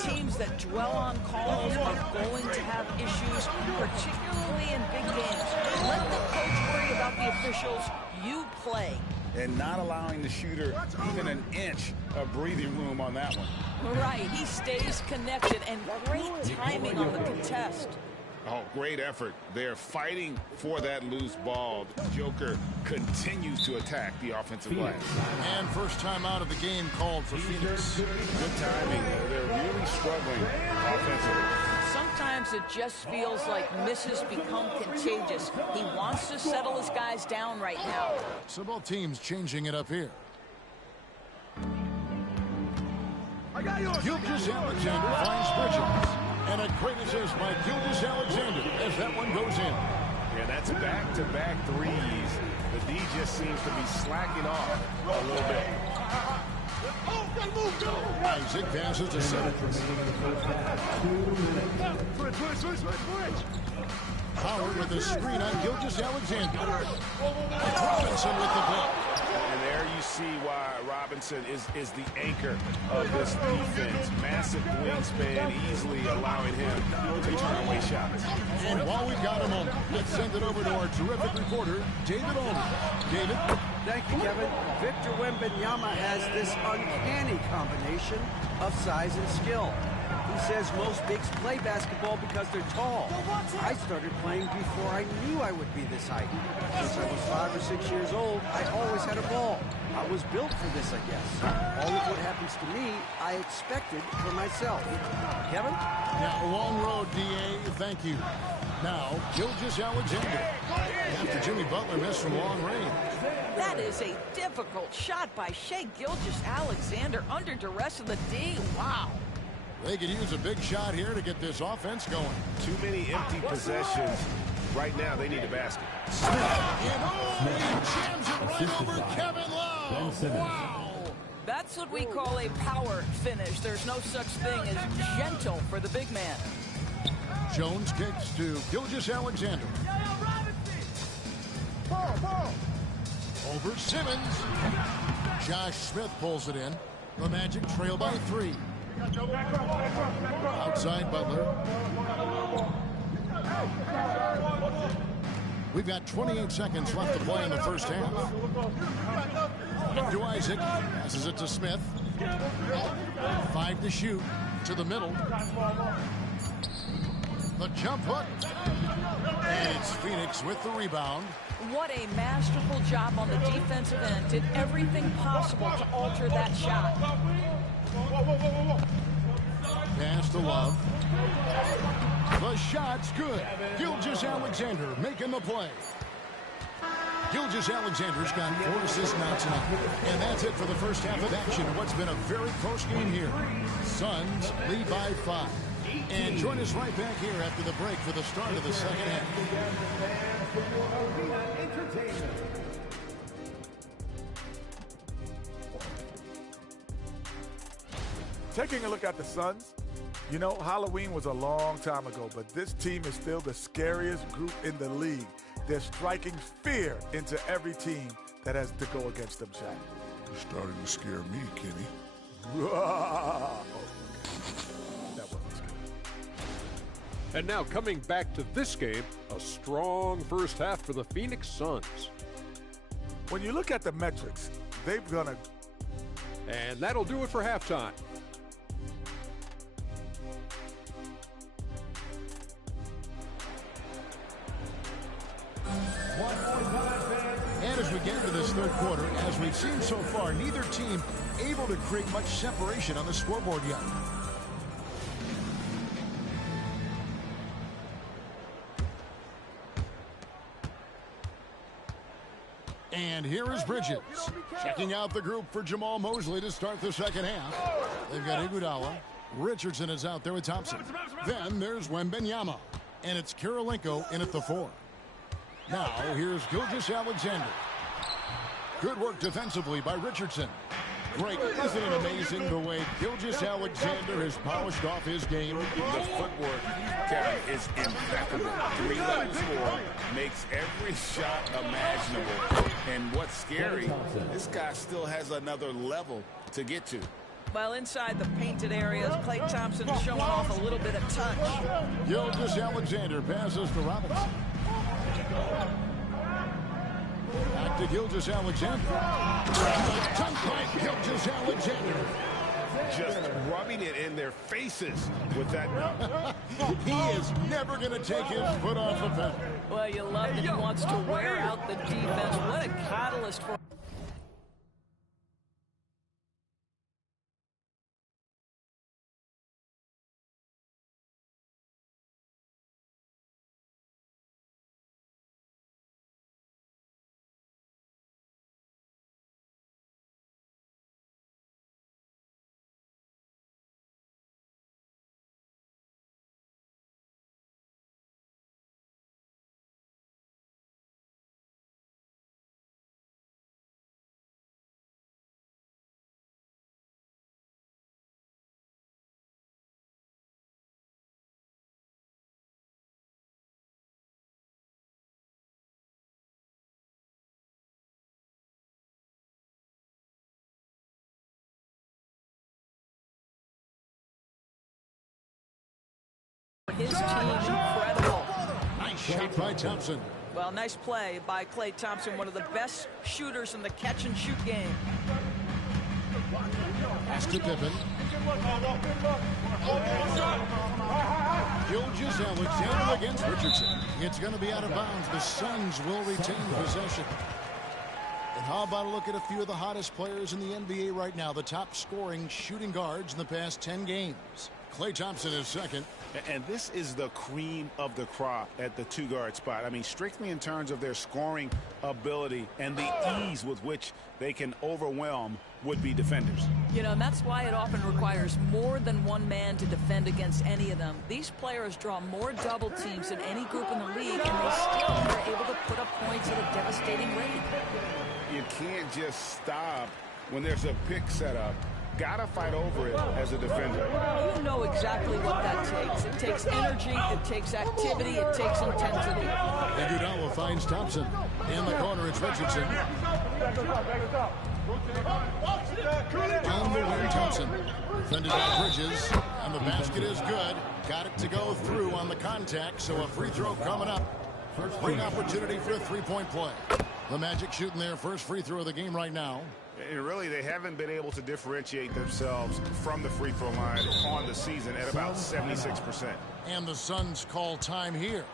Teams that dwell on calls are going to have issues, particularly in big games. Let the coach worry about the officials. You play. And not allowing the shooter even an inch of breathing room on that one. Right, he stays connected, and great timing on the contest. Oh, great effort. They're fighting for that loose ball. Joker continues to attack the offensive glass. And first time out of the game called for Phoenix. Good timing. They're really struggling offensively. Sometimes Sometimes it just feels like misses become contagious. He wants to settle his guys down right now. So both teams changing it up here. Gilgeous-Alexander finds Bridges. And a great assist by Gilgeous-Alexander as that one goes in. Yeah, that's back-to-back threes. The D just seems to be slacking off a little bit. Isaac passes to Simmons. Howard with a screen on Gilgeous-Alexander. Robinson with the block. And there you see why Robinson is the anchor of this defense. Massive wingspan, easily allowing him to turn away shots. And while we've got a moment, let's send it over to our terrific reporter, David Olney. David? Thank you, Kevin. Victor Wembanyama has this uncanny combination of size and skill. He says most bigs play basketball because they're tall. I started playing before I knew I would be this height. Since I was 5 or 6 years old, I always had a ball. I was built for this, I guess. All of what happens to me, I expected for myself. Kevin? Yeah, long road, D.A. Thank you. Now, Gilgeous-Alexander. After Jimmy Butler missed from long range. That is a difficult shot by Shai Gilgeous-Alexander under duress of the D. Wow. They could use a big shot here to get this offense going. Too many empty possessions. Right now, they need a basket. And he jams it right over Kevin Love. Wow. That's what we call a power finish. There's no such thing as gentle for the big man. Jones kicks to Gilgeous-Alexander. Over Simmons. Josh Smith pulls it in. The Magic trail by 3. Outside Butler. We've got 28 seconds left to play in the first half. To Isaac. Passes it to Smith. 5 to shoot. To the middle. The jump hook. And it's Phoenix with the rebound. What a masterful job on the defensive end. Did everything possible to alter that shot. Pass to Love. The shot's good. Gilgeous-Alexander making the play. Gilgeous-Alexander's got 4 assists now tonight. And that's it for the first half of action in what's been a very close game here. Suns lead by 5. And join us right back here after the break for the start of the second half. Taking a look at the Suns, you know, Halloween was a long time ago, but this team is still the scariest group in the league. They're striking fear into every team that has to go against them, Shaq. You're starting to scare me, Kenny. That wasn't scary. And now coming back to this game, a strong first half for the Phoenix Suns. When you look at the metrics, they've done And that'll do it for halftime. And as we get into this third quarter, as we've seen so far, neither team able to create much separation on the scoreboard yet. And here is Bridges, checking out the group for Jamal Mosley to start the second half. They've got Iguodala. Richardson is out there with Thompson. Then there's Wembanyama. And it's Kirilenko in at the 4. Now, here's Gilgeous-Alexander. Good work defensively by Richardson. Great. Isn't it amazing the way Gilgeous-Alexander has polished off his game? The footwork, Kevin, is impeccable. 3 levels score, makes every shot imaginable. And what's scary, this guy still has another level to get to. Well, inside the painted areas, Klay Thompson showing off a little bit of touch. Gilgeous-Alexander passes to Robinson. Back to Gilgeous-Alexander. Dunk by Gilgeous-Alexander. Just rubbing it in their faces with that. He is never going to take his foot off the pedal. Well, you love that he wants to wear out the defense. What a catalyst for his team incredible. Nice shot by Thompson. Well, nice play by Klay Thompson, one of the best shooters in the catch-and-shoot game. Pass to Pippen. Gilgeous-Alexander against Richardson. It's going to be out of bounds. The Suns will retain possession. And how about a look at a few of the hottest players in the NBA right now, the top scoring shooting guards in the past 10 games. Klay Thompson is second. And this is the cream of the crop at the two-guard spot. I mean, strictly in terms of their scoring ability and the ease with which they can overwhelm would-be defenders. You know, and that's why it often requires more than one man to defend against any of them. These players draw more double teams than any group in the league, and they still are able to put up points at a devastating rate. You can't just stop when there's a pick set up. Gotta fight over it as a defender. You know exactly what that takes. It takes energy, it takes activity, it takes intensity. Iguodala finds Thompson. In the corner, it's Richardson. On the wing, Thompson. Defended by Bridges. And the basket is good. Got it to go through on the contact, so a free throw coming up. Great opportunity for a three-point play. The Magic shooting their first free throw of the game right now. And really, they haven't been able to differentiate themselves from the free throw line on the season at about 76%. And the Suns call time here.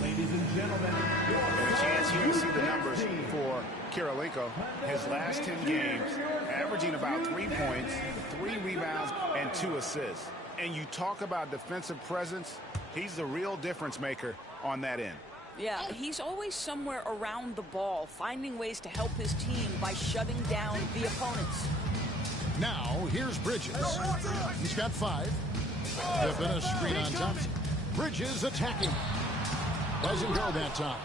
Ladies and gentlemen. And a chance here to see the numbers for Kirilenko. His last 10 games, averaging about 3 points, 3 rebounds, and 2 assists. And you talk about defensive presence, he's the real difference maker on that end. Yeah, he's always somewhere around the ball, finding ways to help his team by shutting down the opponents. Now, here's Bridges. He's got 5. Pippen a screen on Thompson. Bridges attacking. Doesn't go that time.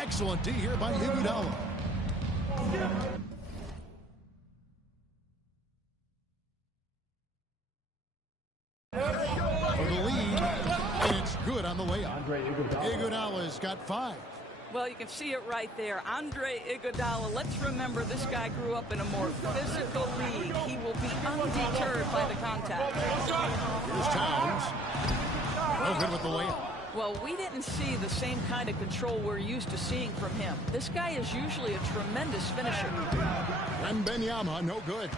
Excellent D here by Iguodala. For the lead, and it's good on the layup. Iguodala's got 5. Well, you can see it right there. Andre Iguodala, let's remember this guy grew up in a more physical league. He will be undeterred by the contact. Here's Towns. No good with the layup. Well, we didn't see the same kind of control we're used to seeing from him. This guy is usually a tremendous finisher. Wembanyama, no good.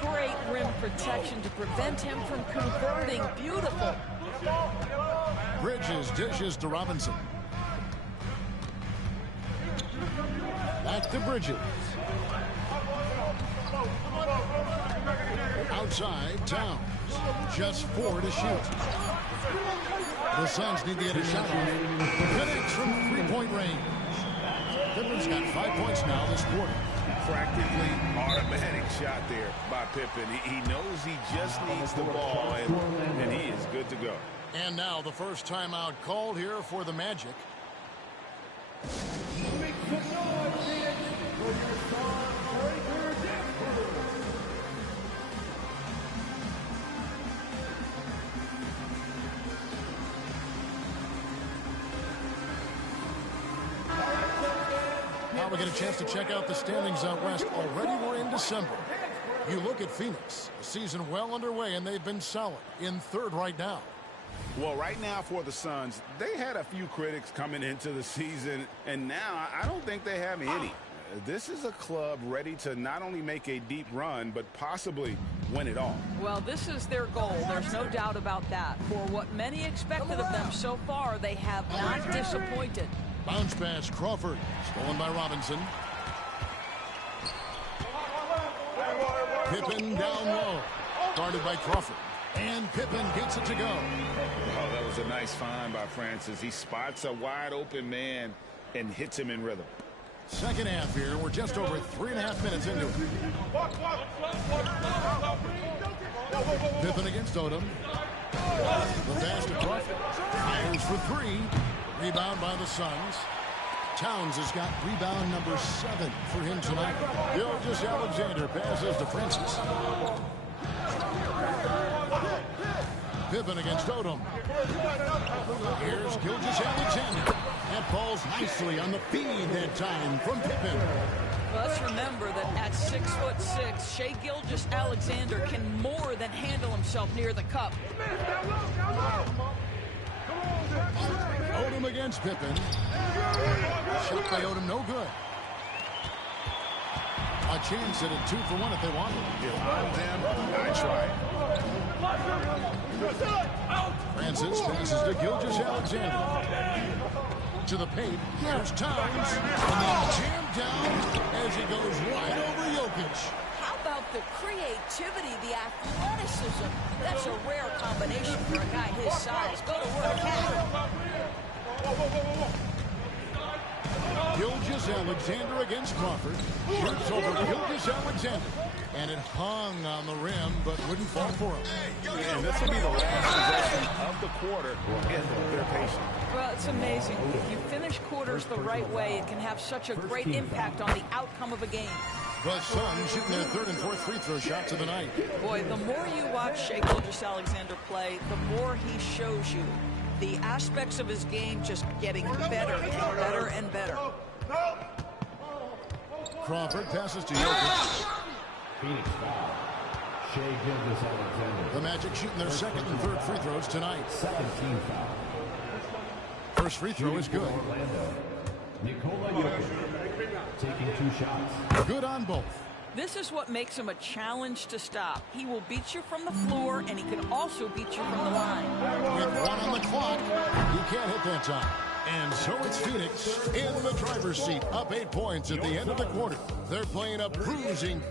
Great rim protection to prevent him from converting. Beautiful. Bridges dishes to Robinson. Back to Bridges. Outside, Towns. Just 4 to shoot. The Suns need to get a shot off. Connects from three-point range. Pippen's got 5 points now this quarter. Practically automatic shot there by Pippen. He knows he just needs the ball, and he is good to go. And now the first timeout called here for the Magic. Now we get a chance to check out the standings out west. Already we're in December. You look at Phoenix, the season well underway, and they've been solid in 3rd right now. Well, right now for the Suns, they had a few critics coming into the season, and now I don't think they have any. This is a club ready to not only make a deep run, but possibly win it all. Well, this is their goal. There's no doubt about that. For what many expected of them so far, they have not disappointed. Bounce pass, Crawford. Stolen by Robinson. Pippen down low. Guarded by Crawford. And Pippen gets it to go. Oh, that was a nice find by Francis. He spots a wide open man and hits him in rhythm. Second half here. We're just over 3.5 minutes into it. Pippen against Odom. The pass to Crawford. Fires for 3. Rebound by the Suns. Towns has got rebound number 7 for him tonight. Gilgeous-Alexander passes to Francis. Pippen against Odom. Here's Gilgeous-Alexander. That falls nicely on the feed that time from Pippen. Let's remember that at 6'6", Shai Gilgeous-Alexander can more than handle himself near the cup. Odom against Pippen. Shot by Odom, no good. A chance at a 2 for 1 if they want it. If I'm them, I try. Francis passes to Gilgeous-Alexander. To the paint. Here's Towns. And then jammed down as he goes wide over Jokic. How about the creativity, the athleticism? That's a rare combination for a guy his size. Go to work, Cat. Gilgeous-Alexander against Crawford. Shoots over Gilgeous-Alexander. And it hung on the rim, but wouldn't fall for him. And this will be the last possession of the quarter if they're patient. Well, it's amazing. If you finish quarters the right way, it can have such a great impact on the outcome of a game. The Suns shooting their 3rd and 4th free throw shots of the night. Boy, the more you watch Shai Gilgeous-Alexander play, the more he shows you the aspects of his game just getting better and better and better. Crawford passes to Jokic. Phoenix foul. Shai Gilgeous-Alexander. The Magic shooting their 2nd and 3rd free throws tonight. 17 foul. First free throw is good. Orlando. Nikola Jokic taking 2 shots. Good on both. This is what makes him a challenge to stop. He will beat you from the floor, and he can also beat you from the line. With 1 on the clock, he can't hit that time. And so it's Phoenix in the driver's seat, up 8 points at the end of the quarter. They're playing up cruising.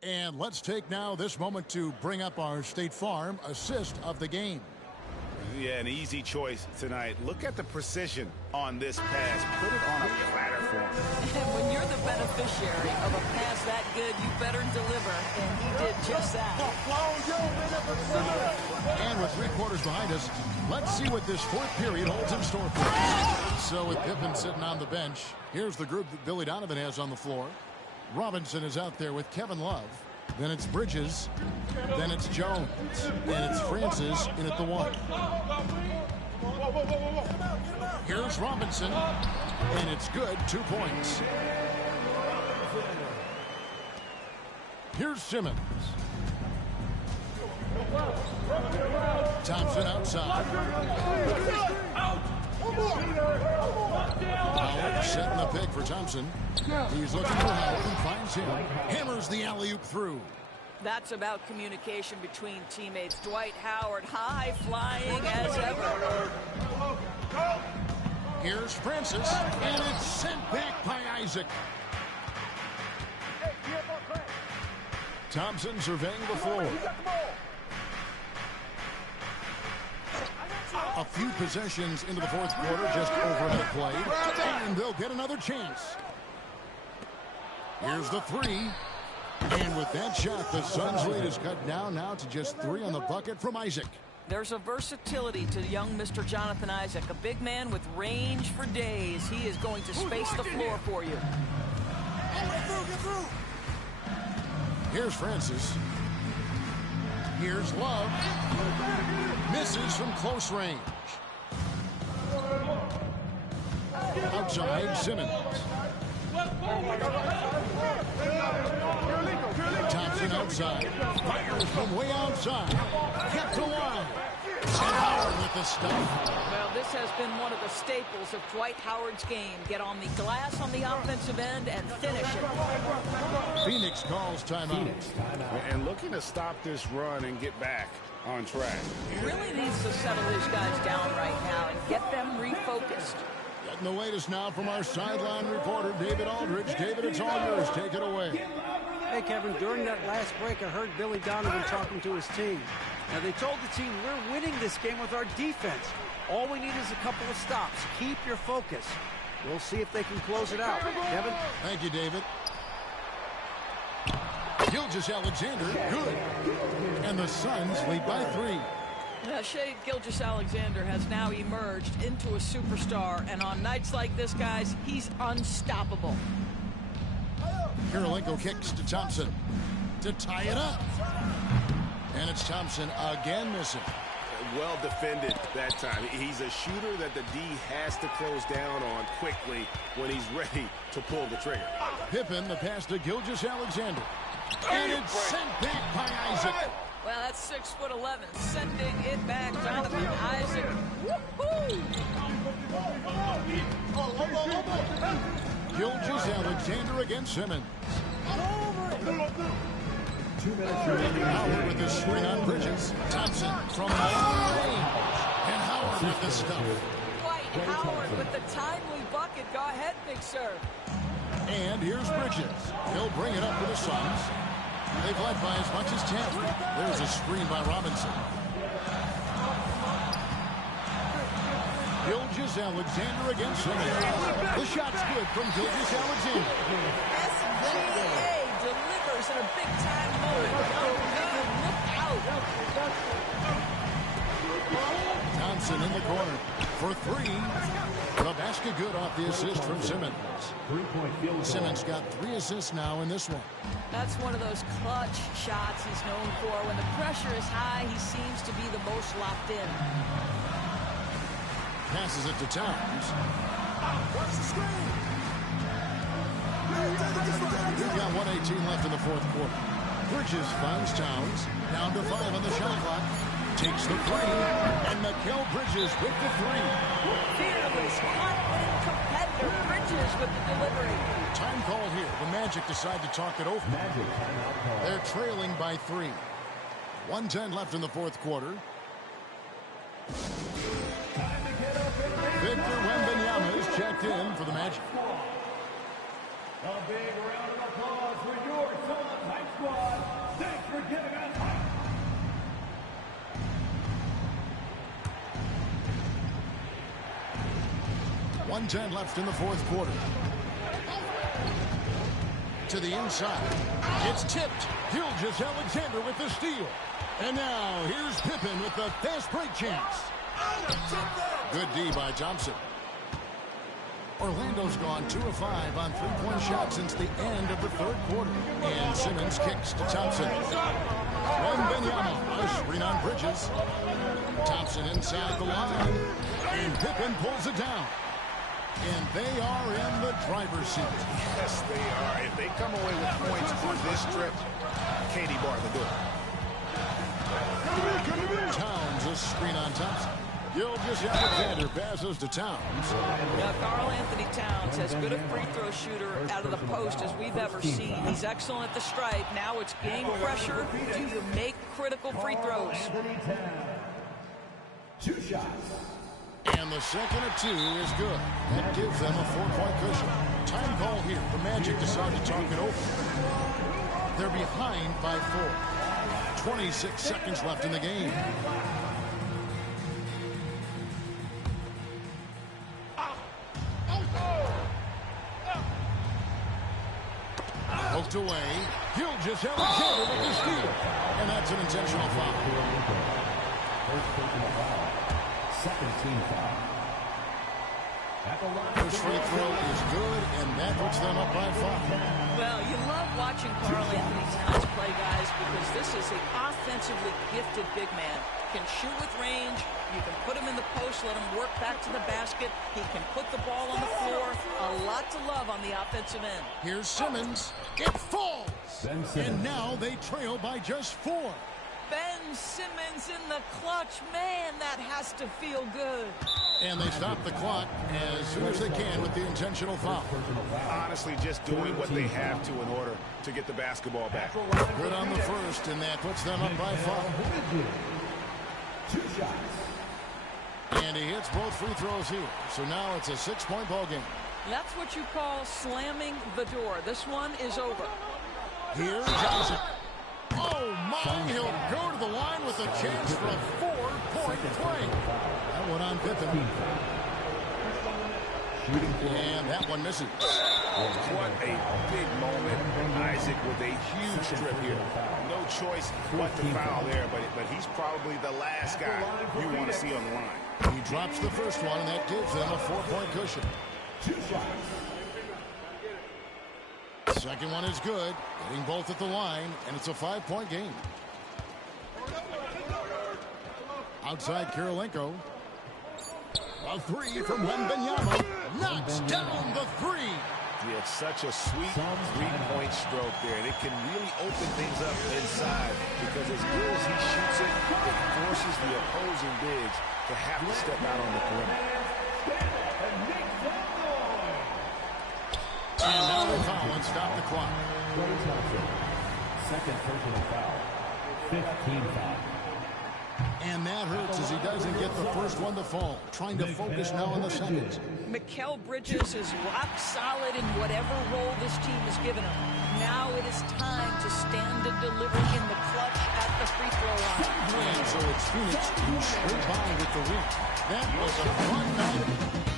And let's take now this moment to bring up our State Farm assist of the game. Yeah, an easy choice tonight. Look at the precision on this pass. Put it on a platter for him. And when you're the beneficiary of a pass that good, you better deliver. And he did just that. And with 3 quarters behind us, let's see what this 4th period holds in store for us. So with Pippen sitting on the bench, here's the group that Billy Donovan has on the floor. Robinson is out there with Kevin Love. Then it's Bridges. Then it's Jones. And it's Francis in at the 1. Here's Robinson. And it's good. 2 points. Here's Simmons. Thompson outside. Howard setting the pick for Thompson. He's looking for Howard and finds him. Hammers the alley-oop through. That's about communication between teammates. Dwight Howard, high flying as ever. Here's Francis, and it's sent back by Isaac. Thompson surveying the floor. A few possessions into the 4th quarter, just over a minute played, and they'll get another chance. Here's the 3. And with that shot, the Suns' lead is cut down now to just 3 on the bucket from Isaac. There's a versatility to young Mr. Jonathan Isaac, a big man with range for days. He is going to space the floor for you. Here's Francis. Here's Love. Misses from close range. Outside, Simmons. Thompson outside. Fires from way outside. Kept alive. And Howard with the stuff. Well, this has been one of the staples of Dwight Howard's game. Get on the glass on the offensive end and finish it. Phoenix calls timeout. And looking to stop this run and get back on track. Really needs to settle his guys down right now and get them refocused. Getting the latest now from our sideline reporter, David Aldridge. David, it's all yours. Take it away. Hey, Kevin, during that last break, I heard Billy Donovan talking to his team. Now, they told the team, we're winning this game with our defense. All we need is a couple of stops. Keep your focus. We'll see if they can close it out. Kevin? Thank you, David. Gilgeous-Alexander, good. And the Suns lead by 3. Shai Gilgeous-Alexander has now emerged into a superstar, and on nights like this, guys, he's unstoppable. Kirilenko kicks to Thompson to tie it up. And it's Thompson again missing. well defended that time. He's a shooter that the D has to close down on quickly when he's ready to pull the trigger. Pippen, the pass to Gilgeous-Alexander. And it's sent back by Isaac. Well, that's 6'11", sending it back. Jonathan Isaac. Woohoo! Gilgeous-Alexander against Simmons. 2 minutes remaining. Howard with the screen on Bridges. Thompson from long range. And Howard with the stuff. Dwight Howard with the timely bucket. Go ahead, big serve. And here's Bridges. He'll bring it up for the Suns. They've led by as much as 10. There's a screen by Robinson. Gilgeous-Alexander against Simmons. The shot's good from Gilgeous-Alexander. SGA delivers in a big-time moment. Look out. Thompson in the corner for three. The basket good off the assist from Simmons. Simmons got 3 assists now in this one. That's one of those clutch shots he's known for. When the pressure is high, he seems to be the most locked in. Passes it to Towns. We've got 1:18 left in the fourth quarter. Bridges finds Towns. Down to 5 on the shot clock. Takes the three. And Mikal Bridges with the three. Fearless, confident competitor. Bridges with the delivery. Time call here. The Magic decide to talk it over. They're trailing by 3. 1:10 left in the fourth quarter. Victor Wembanyama is checked in for the Magic. A big round of applause for your Suns Hype Squad. Thanks for giving us hype. .110 left in the fourth quarter. To the inside. It's tipped. Gilgeous-Alexander with the steal. And now here's Pippen with the fast break chance. Good D by Thompson. Orlando's gone 2 of 5 on three-point shots since the end of the third quarter. And Simmons kicks to Thompson. Wembanyama, a screen on Bridges. Thompson inside the line. And Pippen pulls it down. And they are in the driver's seat. Yes, they are. If they come away with points on this trip, Katie barred the door. Towns, a screen on Thompson. Gilgeous-Alexander passes to Towns. Now, Karl-Anthony Towns, as good a free throw shooter out of the post as we've ever seen. He's excellent at the stripe. Now it's game pressure. Do you make critical free throws? 2 shots. And the second of 2 is good. That gives them a 4-point cushion. Time call here. The Magic decide to talk it over. They're behind by 4. 26 seconds left in the game. Poked away. Gilgeous-Alexander with the steal. And that's an intentional foul. First personal foul. Second team foul. First free throw is good, and that puts them up by 5. Well, you love watching Karl-Anthony Towns play, guys, because this is an offensively gifted big man. Can shoot with range. You can put him in the post, let him work back to the basket. He can put the ball on the floor. A lot to love on the offensive end. Here's Simmons. It falls. And now they trail by just 4. Ben Simmons in the clutch. Man, that has to feel good. And they stop the clock as soon as they can with the intentional foul. Honestly, just doing what they have to in order to get the basketball back. Good on the first, and that puts them up by 5. 2 shots. And he hits both free throws here. So now it's a 6-point ball game. That's what you call slamming the door. This one is over. Here's Isaac. Oh, my. He'll go to the line with a chance for a 4-point play. That one on Pippen. And that one misses. What a big moment. Isaac with a huge strip here. No choice but to foul there, but he's probably the last guy you want to see on the line. He drops the first one, and that gives them a 4-point cushion. 2 shots. Second one is good. Hitting both at the line, and it's a 5-point game. Outside Kirilenko. A three from Wembanyama. Knocks down the three. Yeah, it's such a sweet three-point stroke there. And it can really open things up inside because as good as he shoots it, it forces the opposing bigs to have to step out on the perimeter. And now they foul and stop the clock. Second personal foul. 15 foul. And that hurts as he doesn't get the first one to fall. Trying to focus now on the seconds. Mikal Bridges is rock solid in whatever role this team has given him. Now it is time to stand and deliver in the clutch at the free throw line. And so it's Phoenix who scraped by with the win. That was a fun night.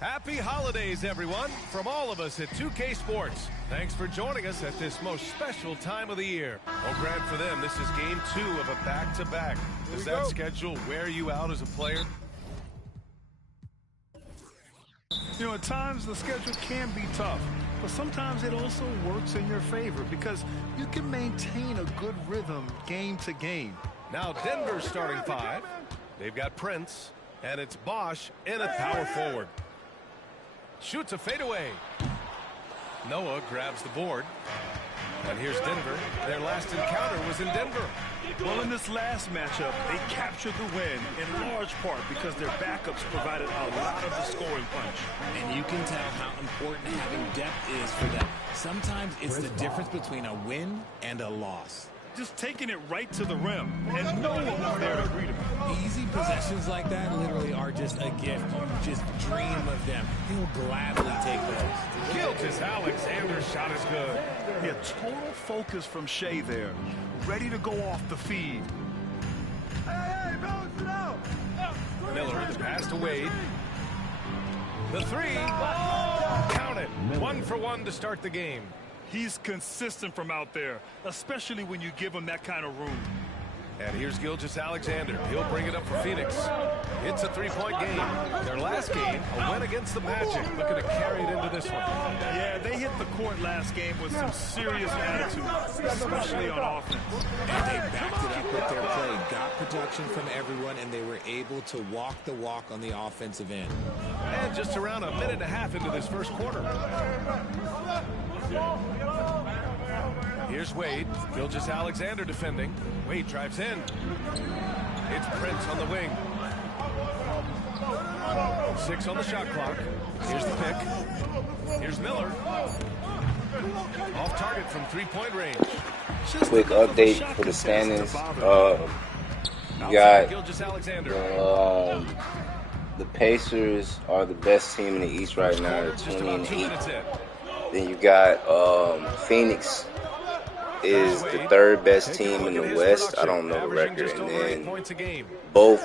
Happy holidays, everyone, from all of us at 2K Sports. Thanks for joining us at this most special time of the year. Well, Grant, for them, this is game 2 of a back-to-back. Does that schedule wear you out as a player? You know, at times the schedule can be tough, but sometimes it also works in your favor because you can maintain a good rhythm game to game. Now Denver's starting 5. They've got Prince, and it's Bosch in at power forward. Shoots a fadeaway. Noah grabs the board. And here's Denver. Their last encounter was in Denver. Well, in this last matchup, they captured the win in large part because their backups provided a lot of the scoring punch. And you can tell how important having depth is for them. Sometimes it's the difference between a win and a loss. Just taking it right to the rim, and no one was there to greet him. Easy possessions like that literally are just a gift. You just dream of them. He'll gladly take those. Gilgeous-Alexander's shot is good. Yeah, total focus from Shea there. Ready to go off the feed. Miller, the pass to Wade. The 3. Count it. 1 for 1 to start the game. He's consistent from out there, especially when you give him that kind of room. And here's Gilgeous-Alexander. He'll bring it up for Phoenix. It's a 3-point game. Their last game, a win against the Magic. Looking to carry it into this one. Yeah, they hit the court last game with some serious attitude, especially on offense. And they backed it up with their play. Got production from everyone, and they were able to walk the walk on the offensive end. And just around a minute and a half into this first quarter. Here's Wade. Gilgeous-Alexander defending. Wade drives in. It's Prince on the wing. 6 on the shot clock. Here's the pick. Here's Miller. Off target from 3-point range. Quick update for the standings. You got the Pacers are the best team in the East right now. They're 20-8. Then you got Phoenix is the 3rd best team in the West. I don't know the record. And then both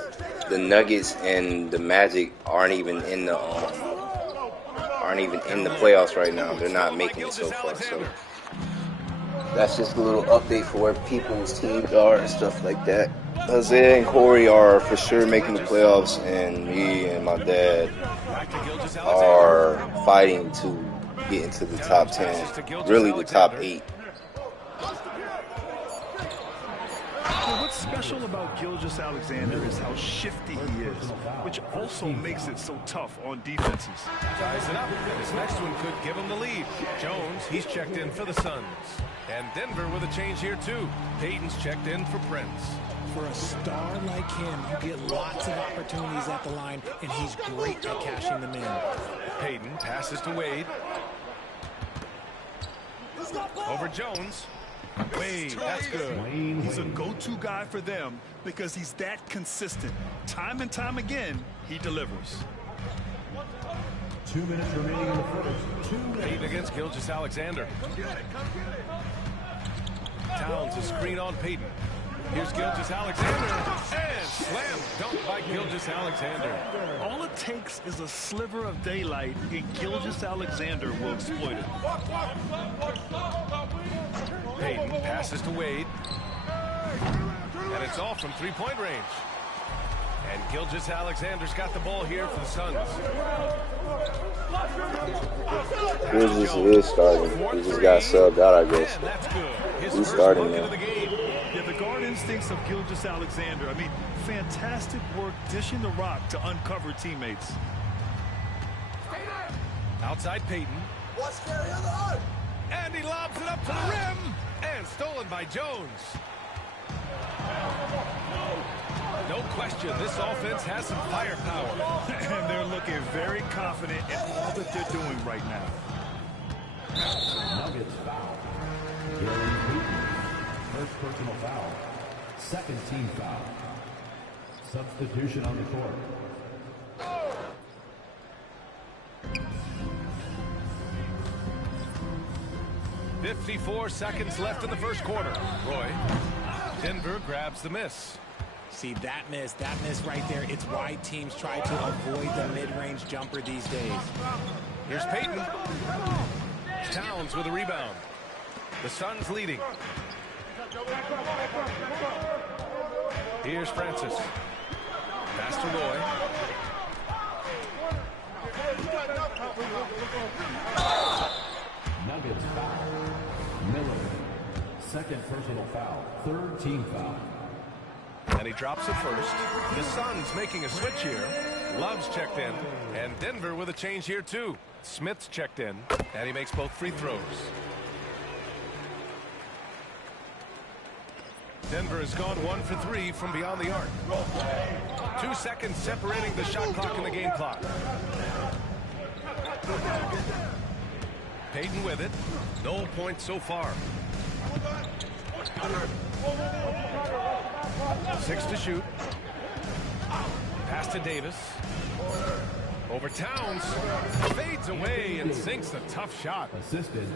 the Nuggets and the Magic aren't even in the playoffs right now. They're not making it so far. So that's just a little update for where people's teams are and stuff like that. Jose and Corey are for sure making the playoffs, and me and my dad are fighting to get into the top 10, really the top 8. What's special about Gilgeous-Alexander is how shifty he is, which also makes it so tough on defenses. Ties it up, and this next one could give him the lead. Jones, he's checked in for the Suns. And Denver with a change here too. Payton's checked in for Prince. For a star like him, you get lots of opportunities at the line, and he's great at cashing them in. Payton passes to Wade. Over Jones. Wade, that's good. He's a go-to guy for them because he's that consistent. Time and time again, he delivers. 2 minutes remaining in the first. 2 minutes. Payton against Gilgeous-Alexander. Towns a screen on Payton. Here's Gilgeous-Alexander. And slam dunk by Gilgeous-Alexander. All it takes is a sliver of daylight, and Gilgeous-Alexander will exploit it. Payton passes to Wade. And it's off from 3-point range. And Gilgeous-Alexander's got the ball here for the Suns. Gilgeous is starting. He just got subbed out, I guess. He's starting now. Yeah, the guard instincts of Gilgeous-Alexander. I mean, fantastic work dishing the rock to uncover teammates. Outside Payton. And he lobs it up to the rim. And stolen by Jones. No question, this offense has some firepower. And they're looking very confident in all that they're doing right now. Nuggets foul. Gary Payton. First personal foul. Second team foul. Substitution on the court. 54 seconds left in the first quarter. Roy. Denver grabs the miss. See, that miss right there. It's why teams try to avoid the mid-range jumper these days. Here's Payton. Towns with a rebound. The Suns leading. Here's Francis. Pass to Roy. Nuggets foul. Miller. Second personal foul. Third team foul. And he drops it first. The Suns making a switch here. Love's checked in. And Denver with a change here too. Smith's checked in. And he makes both free throws. Denver has gone 1 for 3 from beyond the arc. 2 seconds separating the shot clock and the game clock. Payton with it. No points so far. 6 to shoot. Pass to Davis. Over Towns. Fades away and sinks a tough shot. Assistant,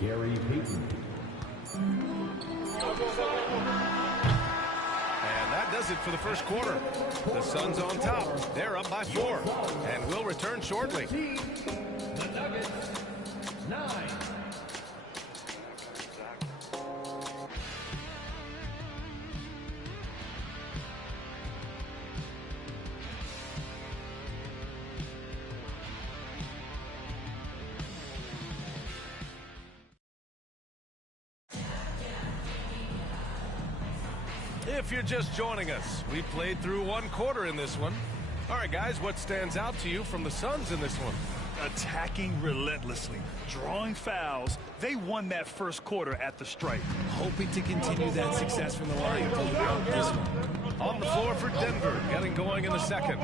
Gary Payton. And that does it for the first quarter. The Suns on top. They're up by 4. And will return shortly. The Nuggets, 9. If you're just joining us, we played through 1 quarter in this one. All right, guys, what stands out to you from the Suns in this one? Attacking relentlessly, drawing fouls. They won that first quarter at the stripe. Hoping to continue that success from the line throughout this one. On the floor for Denver, getting going in the second.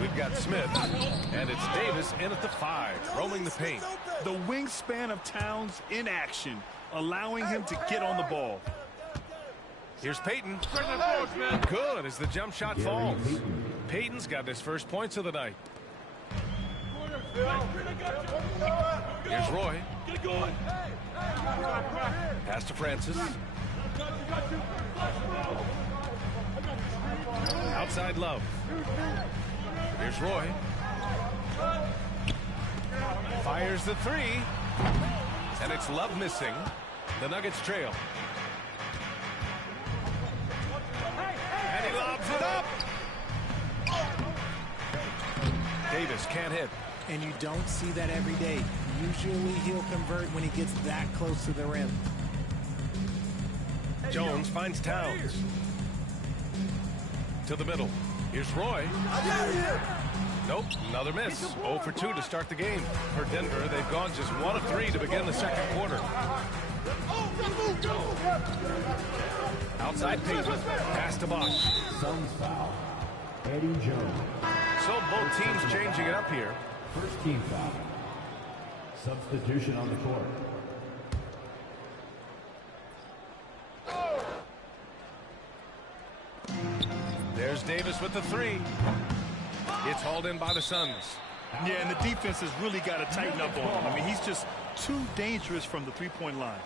We've got Smith, and it's Davis in at the 5, roaming the paint. The wingspan of Towns in action, allowing him to get on the ball. Here's Payton. Good as the jump shot falls. Payton's got his first points of the night. Here's Roy. Pass to Francis. Outside Love. Here's Roy. Fires the 3. And it's Love missing. The Nuggets trail. And he lobs it up. Davis can't hit. And you don't see that every day. Usually he'll convert when he gets that close to the rim. Jones finds Towns. To the middle. Here's Roy. Nope, another miss. 0 for 2 to start the game. For Denver, they've gone just 1 of 3 to begin the second quarter. Outside Payton. Pass to Bosch. Suns foul. Eddie Jones. So both teams changing it up here. First team foul. Substitution on the court. There's Davis with the 3. It's hauled in by the Suns. Yeah, and the defense has really got to tighten up on him. I mean, he's just too dangerous from the three-point line.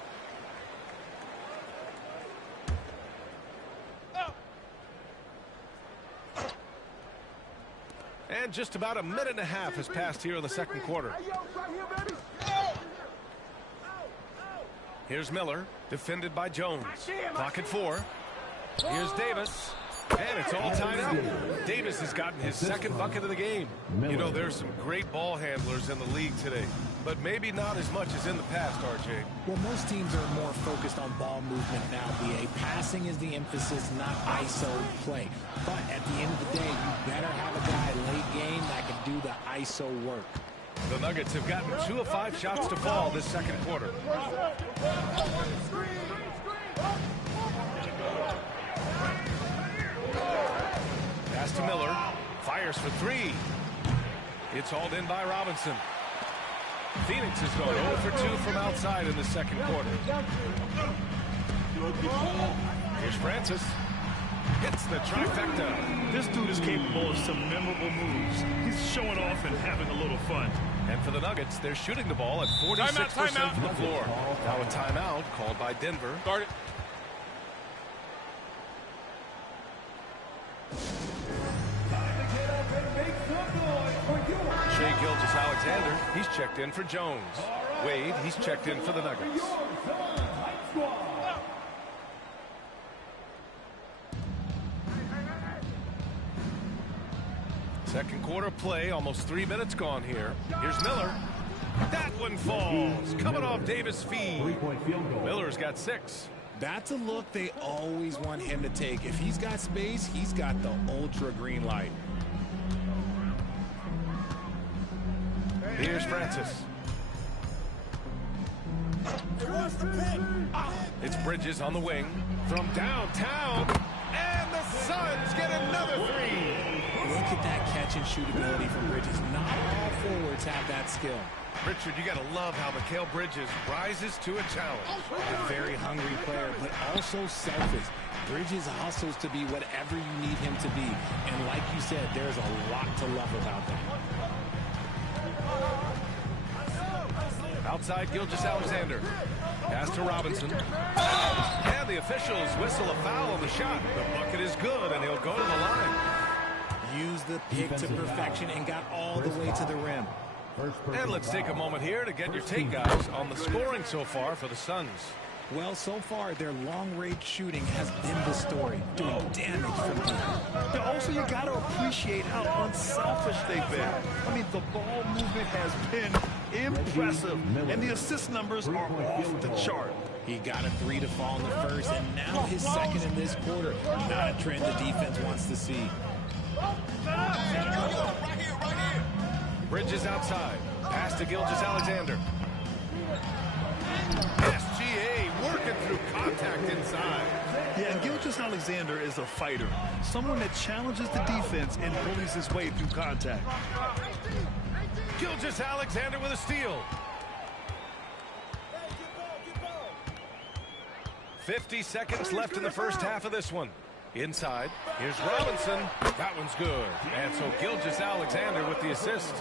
And just about a minute and a half has passed here in the second quarter. Here's Miller, defended by Jones. Clock at 4. Here's Davis. And it's all tied up. Davis has gotten his second bucket of the game. You know, there's some great ball handlers in the league today, but maybe not as much as in the past, RJ. Well, most teams are more focused on ball movement now, BA. Passing is the emphasis, not ISO play. But at the end of the day, you better have a guy late game that can do the ISO work. The Nuggets have gotten 2 of 5 shots to fall this second quarter. Pass to Miller. Fires for 3. It's hauled in by Robinson. Phoenix has gone 0 for 2 from outside in the second quarter. Here's Francis. Hits the trifecta. This dude is capable of some memorable moves. He's showing off and having a little fun. And for the Nuggets, they're shooting the ball at 46% from the floor. Now a timeout called by Denver. Start it. He's checked in for Jones. Wade, he's checked in for the Nuggets. Second quarter play, almost 3 minutes gone here. Here's Miller. That one falls. Coming off Davis' feed. Miller's got 6. That's a look they always want him to take. If he's got space, he's got the ultra green light. Here's Francis. It's Bridges on the wing from downtown. And the Suns get another 3. Look at that catch and shoot ability from Bridges. Not all forwards have that skill. Richard, you got to love how Mikal Bridges rises to a challenge. A very hungry player, but also selfish. Bridges hustles to be whatever you need him to be. And like you said, there's a lot to love about that. Outside Gilgeous-Alexander. Pass to Robinson. And the officials whistle a foul on the shot. The bucket is good, and he'll go to the line. Used the pick to perfection and got all the way to the rim. And let's take a moment here to get your take, guys, on the scoring so far for the Suns. Well, so far, their long-range shooting has been the story, doing damage from deep. Also, you got to appreciate how unselfish they've been. I mean, the ball movement has been impressive, and the assist numbers are off the chart. He got a 3 to fall in the first, and now his second in this quarter. Not a trend the defense wants to see. Bridges outside. Pass to Gilgeous-Alexander. SGA working through contact inside. Yeah, and Gilgeous-Alexander is a fighter. Someone that challenges the defense and bullies his way through contact. Gilgeous-Alexander with a steal. 50 seconds left in the first half of this one. Inside, here's Robinson. That one's good. And so Gilgeous-Alexander with the assist.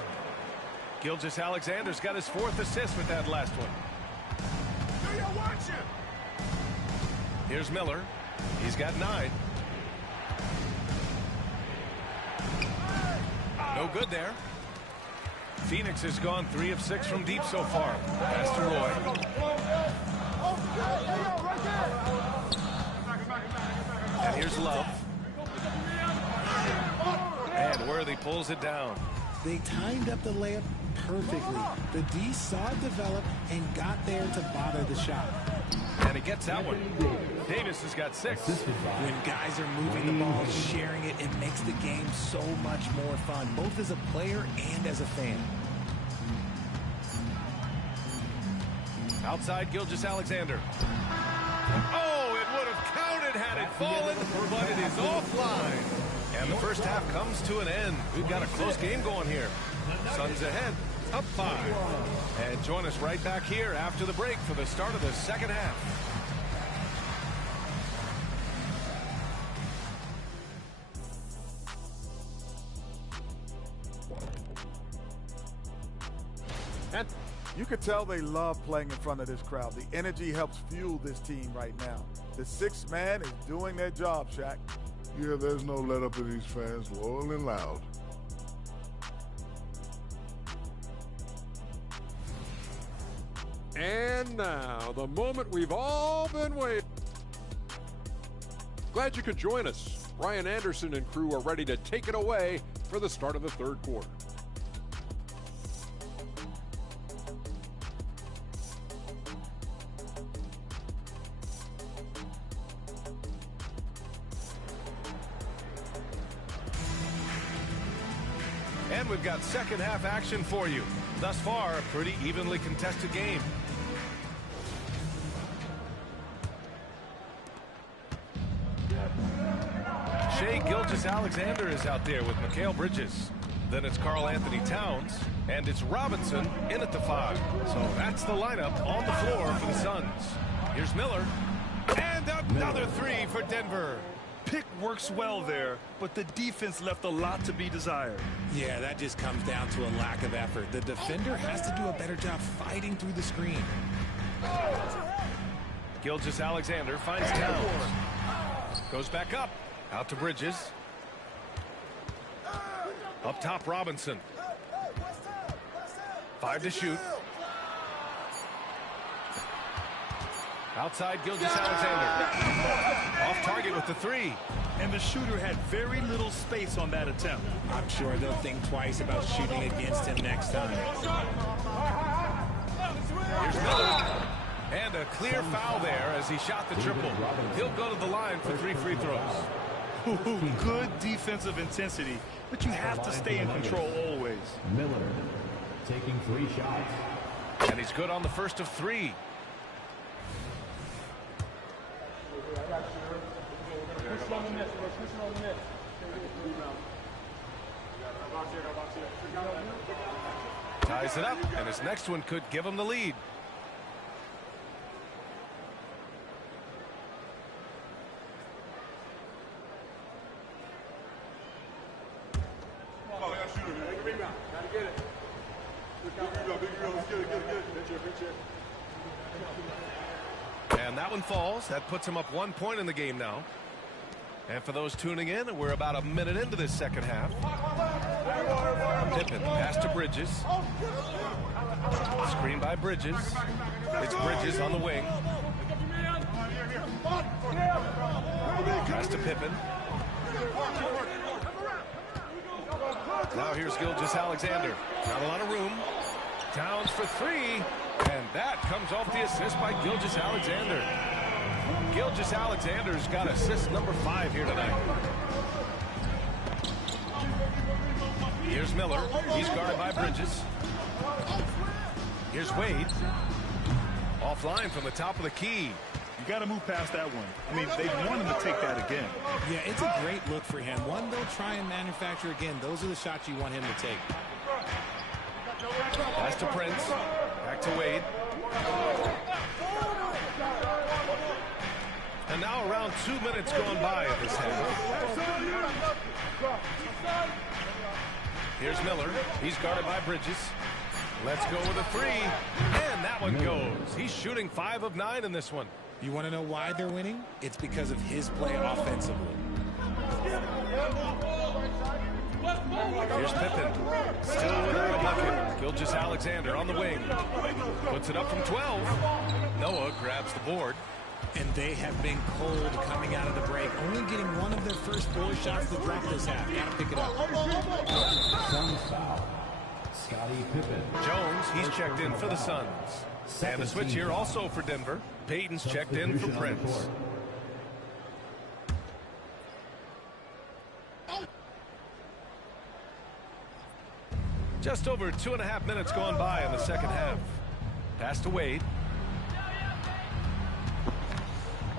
Gilgeous-Alexander's got his 4th assist with that last one. Here's Miller. He's got 9. No good there. Phoenix has gone 3 of 6 from deep so far. Pass to Roy. And here's Love. And Worthy pulls it down. They timed up the layup perfectly. The D saw it develop and got there to bother the shot. And he gets that one. Davis has got 6. When guys are moving the ball, sharing it, it makes the game so much more fun, both as a player and as a fan. Outside Gilgeous-Alexander. Oh, it would have counted had it fallen, but it is offline. And the first half comes to an end. We've got a close game going here. Suns ahead, up 5. And join us right back here after the break for the start of the second half. And you could tell they love playing in front of this crowd. The energy helps fuel this team right now. The 6th man is doing their job, Shaq. Yeah, there's no let up in these fans, loyal and loud. And now, the moment we've all been waiting. Glad you could join us. Ryan Anderson and crew are ready to take it away for the start of the third quarter. And we've got second half action for you. Thus far, a pretty evenly contested game. Shai Gilgeous-Alexander is out there with Mikal Bridges. Then it's Karl-Anthony Towns, and it's Robinson in at the 5. So that's the lineup on the floor for the Suns. Here's Miller, and another 3 for Denver. Pick works well there, but the defense left a lot to be desired. Yeah, that just comes down to a lack of effort. The defender has to do a better job fighting through the screen. Gilgeous-Alexander finds Towns. Goes back up. Out to Bridges. Up top, Robinson. 5 to shoot. Outside, Gilgeous-Alexander. Off target with the 3. And the shooter had very little space on that attempt. I'm sure they'll think twice about shooting against him next time. Here's Miller. And a clear foul there as he shot the triple. He'll go to the line for 3 free throws. Good defensive intensity, but you have to stay in control always. Miller taking 3 shots. And he's good on the first of 3. Ties it up, and his next one could give him the lead. And that one falls. That puts him up 1 point in the game now. And for those tuning in, we're about a minute into this second half. Pippen, pass to Bridges. Screen by Bridges. It's Bridges on the wing. Pass to Pippen. Now here's Gilgeous-Alexander. Not a lot of room. Towns for 3. And that comes off the assist by Gilgeous-Alexander. Gilgeous-Alexander's got assist number 5 here tonight. Here's Miller. He's guarded by Bridges. Here's Wade. Offline from the top of the key. You got to move past that one. I mean, they want him to take that again. Yeah, it's a great look for him. One they'll try and manufacture again. Those are the shots you want him to take. Pass to Prince. Back to Wade. And now around 2 minutes going by in this half. Here's Miller. He's guarded by Bridges. Let's go with a 3. And that one goes. He's shooting 5 of 9 in this one. You want to know why they're winning? It's because of his play offensively. Here's Pippen. Still without a bucket. Gilgeous-Alexander on the wing. Puts it up from 12. Noah grabs the board. And they have been cold coming out of the break. Only getting one of their first 4 shots to drop this half. Got to pick it up. Suns foul. Scottie Pippen. Jones, he's checked in for the Suns. And the switch here also for Denver. Payton's checked in for Prince. Just over 2.5 minutes gone by in the second half. Pass to Wade.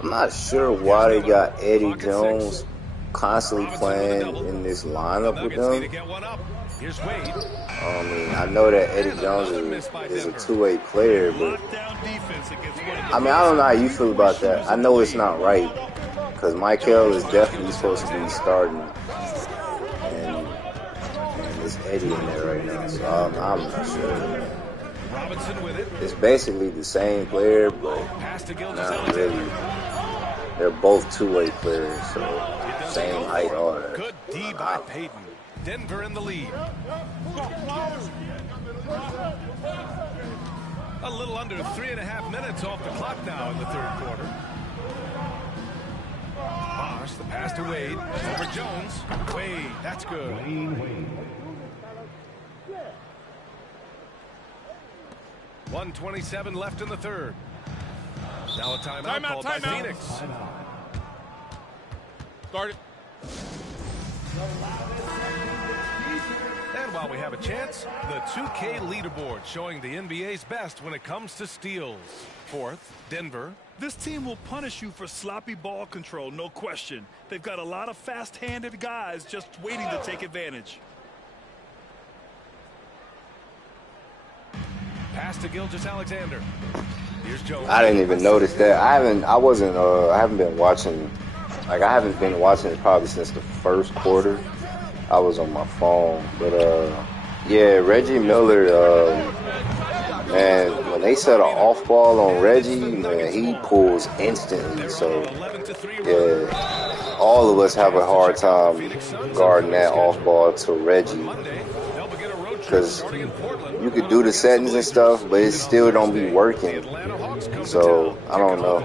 I'm not sure why they got Eddie Jones constantly playing in this lineup with them. Here's Wade. I mean, I know that Eddie Jones is a two-way player, but I mean, I don't know how you feel about that. I know it's not right because Michael is definitely supposed to be starting, and there's Eddie in there right now, so I'm not sure. Robinson with it. It's basically the same player, but not really. They're both two-way players, so same height, all that. Good D by Payton. Denver in the lead. A little under 3.5 minutes off the clock now in the third quarter. Bosh, the pass to Wade. Over Jones. Wade, that's good. Wade. 1:27 left in the third. Now a timeout called by Phoenix. Start it. And while we have a chance, the 2K leaderboard showing the NBA's best when it comes to steals. 4th, Denver. This team will punish you for sloppy ball control, no question. They've got a lot of fast-handed guys just waiting to take advantage. Pass to Gilgeous-Alexander. Here's Jones. I didn't even notice that. I haven't been watching. Like, I haven't been watching it probably since the first quarter. I was on my phone, but yeah, Reggie Miller, man, when they set an off ball on Reggie, man, he pulls instantly. So yeah, all of us have a hard time guarding that off ball to Reggie. because you could do the settings and stuff, but it still don't be working. So I don't know.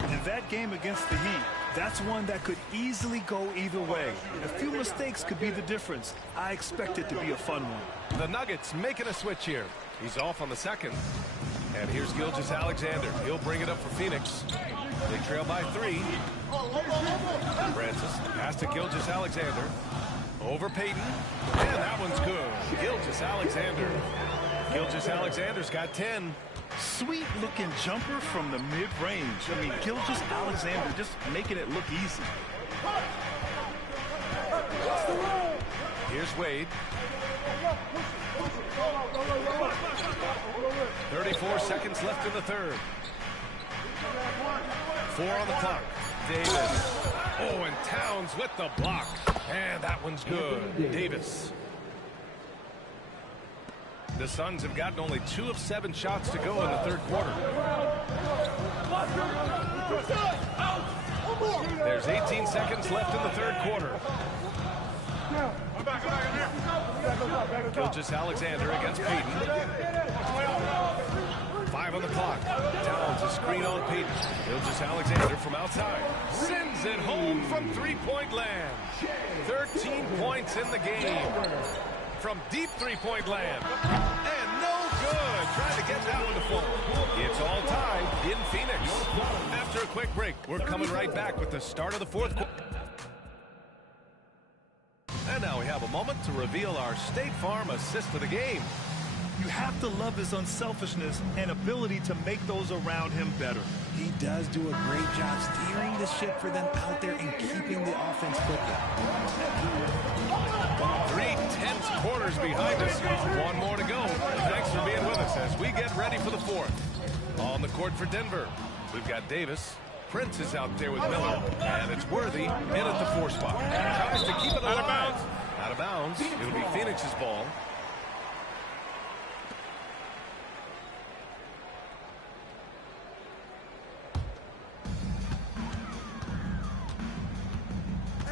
And that game against the Heat, that's one that could easily go either way. A few mistakes could be the difference. I expect it to be a fun one. The Nuggets making a switch here. He's off on the second. And here's Gilgeous-Alexander. He'll bring it up for Phoenix. They trail by 3. Francis pass to Gilgeous-Alexander. Over Payton. And that one's good. Gilgeous-Alexander. Gilgeous-Alexander's got 10. Sweet looking jumper from the mid-range. I mean, Gilgeous-Alexander just making it look easy. Here's Wade. 34 seconds left in the third. 4 on the clock. Davis. Oh, and Towns with the block. And that one's good. Davis. The Suns have gotten only 2 of 7 shots to go in the third quarter. There's 18 seconds left in the third quarter. Gilgeous-Alexander against Payton. 5 on the clock. Towns a screen on Payton. Gilgeous-Alexander from outside. Sends it home from three-point land. 13 points in the game. From deep three-point land. And no good. Trying to get that one to fall. It's all tied in Phoenix. After a quick break, we're coming right back with the start of the fourth quarter. And now we have a moment to reveal our State Farm assist of the game. You have to love his unselfishness and ability to make those around him better. He does do a great job steering the ship for them out there and keeping the offense cooking. 3 tense quarters behind us. 1 more to go. Thanks for being with us as we get ready for the fourth. On the court for Denver, we've got Davis. Prince is out there with Miller, and it's Worthy in at the 4 spot. Tries to keep it alive. Out of bounds. It'll be Phoenix's ball.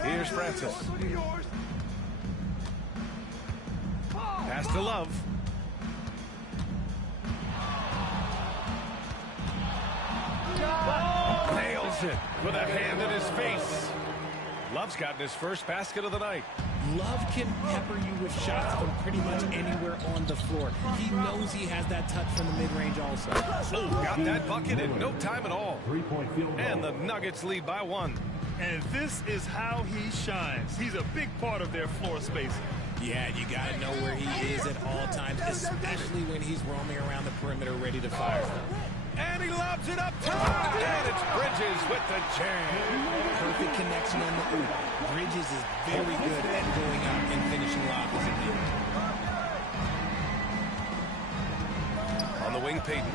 Here's Francis. Pass to Love. Nails it with a hand in his face. Love's gotten his first basket of the night. Love can pepper you with shots from pretty much anywhere on the floor. He knows he has that touch from the mid-range also. Oh, got that bucket in no time at all. And the Nuggets lead by 1. And this is how he shines. He's a big part of their floor spacing. Yeah, you got to know where he is at all times, especially when he's roaming around the perimeter ready to fire. And he lobs it up top. And it's Bridges with the jam. Perfect connection on the hoop. Bridges is very good at going up and finishing lobs as a deal. On the wing, Payton.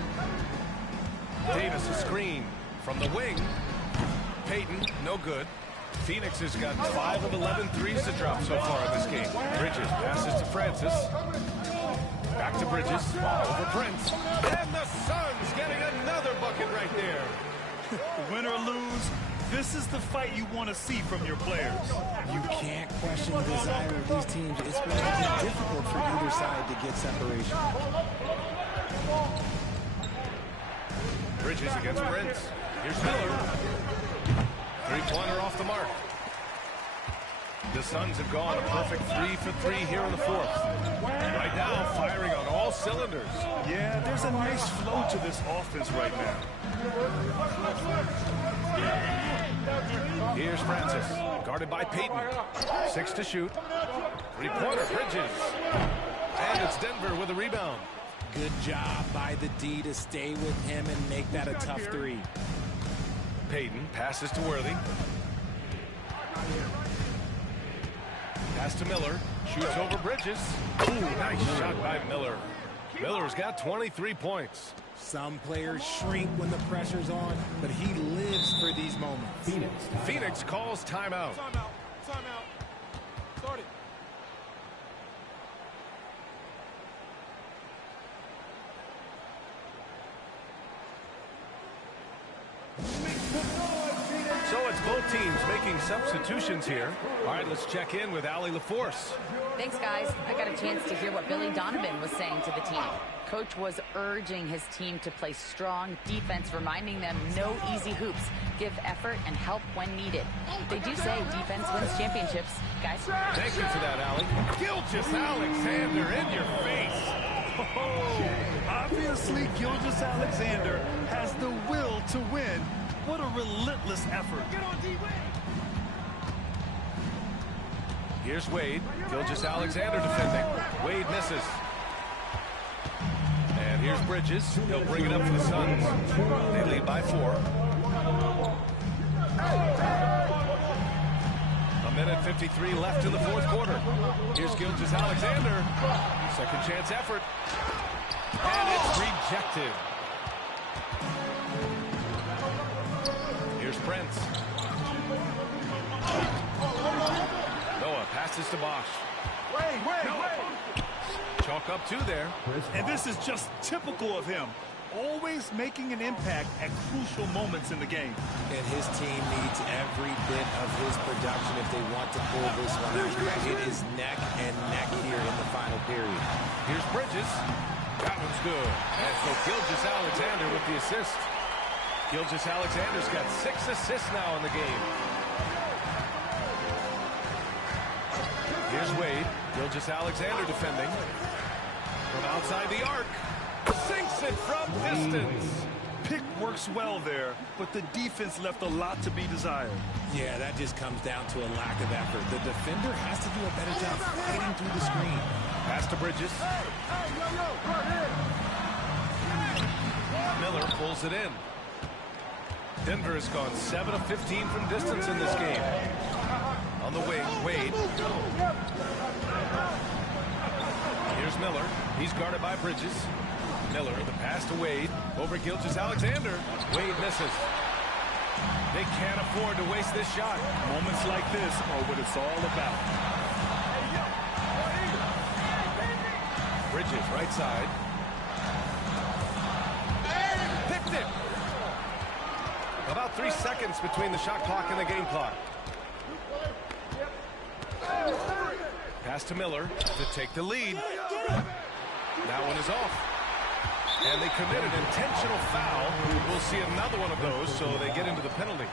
Davis a screen from the wing. Payton, no good. Phoenix has got 5 of 11 threes to drop so far in this game. Bridges passes to Francis. Back to Bridges. Over Prince. And the Suns getting another bucket right there. Win or lose, this is the fight you want to see from your players. You can't question the desire of these teams. It's going to be difficult for either side to get separation. Bridges against Prince. Here's Miller. 3-pointer off the mark. The Suns have gone a perfect 3 for 3 here in the fourth. Right now, firing on all cylinders. Yeah, there's a nice flow to this offense right now. Here's Francis, guarded by Payton. 6 to shoot. 3-pointer, Bridges. And it's Denver with a rebound. Good job by the D to stay with him and make that a tough 3. Payton passes to Worthy. Pass to Miller. Shoots over Bridges. Ooh, nice shot by Miller. Miller's got 23 points. Some players shrink when the pressure's on, but he lives for these moments. Phoenix calls timeout. Timeout. Start it. So it's both teams making substitutions here. All right, let's check in with Allie LaForce. Thanks, guys. I got a chance to hear what Billy Donovan was saying to the team. Coach was urging his team to play strong defense, reminding them no easy hoops, give effort, and help when needed. They do say defense wins championships, guys. Thank you for that, Allie. Gilgeous-Alexander in your face. Obviously, Gilgeous-Alexander has the will to win. What a relentless effort. Get on D-Wade. Here's Wade. Gilgeous-Alexander defending. Wade misses. And here's Bridges. He'll bring it up for the Suns. They lead by 4. A minute 53 left in the fourth quarter. Here's Gilgeous-Alexander. Second chance effort. And it's rejected. Here's Prince. Noah passes to Bosch. Chalk up 2 there. And this is just typical of him. Always making an impact at crucial moments in the game. And his team needs every bit of his production if they want to pull this one out. It is neck and neck here in the final period. Here's Bridges. That one's good. And so Gilgeous-Alexander with the assist. Gilgeous-Alexander's got 6 assists now in the game. Here's Wade. Gilgeous-Alexander defending. From outside the arc. Sinks it from distance. Pick works well there, but the defense left a lot to be desired. Yeah, that just comes down to a lack of effort. The defender has to do a better job fighting through the screen. Pass to Bridges. Miller pulls it in. Denver has gone 7 of 15 from distance in this game. On the wing, Wade. Here's Miller. He's guarded by Bridges. Miller, the pass to Wade. Over Gilgeous-Alexander. Wade misses. They can't afford to waste this shot. Moments like this are what it's all about. Bridges, right side. Picked it. About 3 seconds between the shot clock and the game clock. Pass to Miller to take the lead. That one is off. And they commit an intentional foul. We'll see another one of those, so they get into the penalty.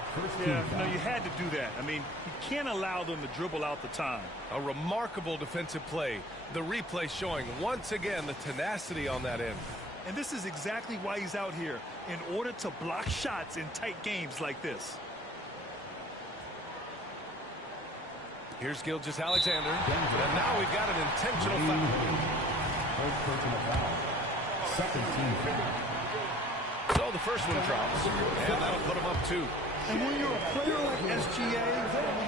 Yeah, you had to do that. I mean, you can't allow them to dribble out the time. A remarkable defensive play. The replay showing once again the tenacity on that end. And this is exactly why he's out here, in order to block shots in tight games like this. Here's Gilgeous-Alexander. And now we've got an intentional foul. Second team foul. So the first one drops, and that'll put them up 2. And when you're a player like SGA,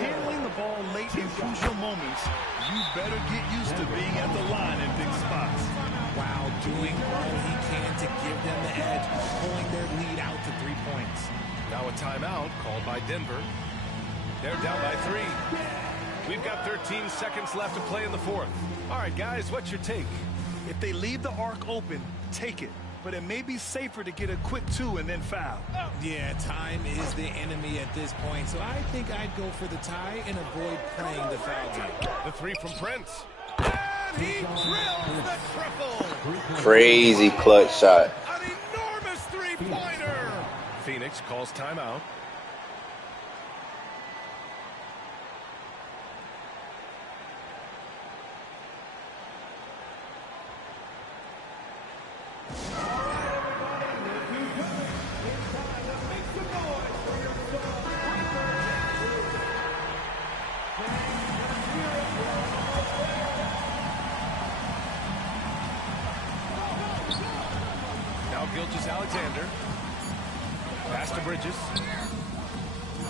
handling the ball late in crucial moments, you better get used to being at the line in big spots. While doing all he can to give them the edge, pulling their lead out to 3 points. Now a timeout called by Denver. They're down by 3. We've got 13 seconds left to play in the fourth. All right, guys, what's your take? If they leave the arc open, take it. But it may be safer to get a quick 2 and then foul. Yeah, time is the enemy at this point, so I think I'd go for the tie and avoid playing the foul game. The 3 from Prince. And he drills the triple. Crazy clutch shot. An enormous three-pointer. Phoenix calls timeout. Gilgeous-Alexander. Pass to Bridges.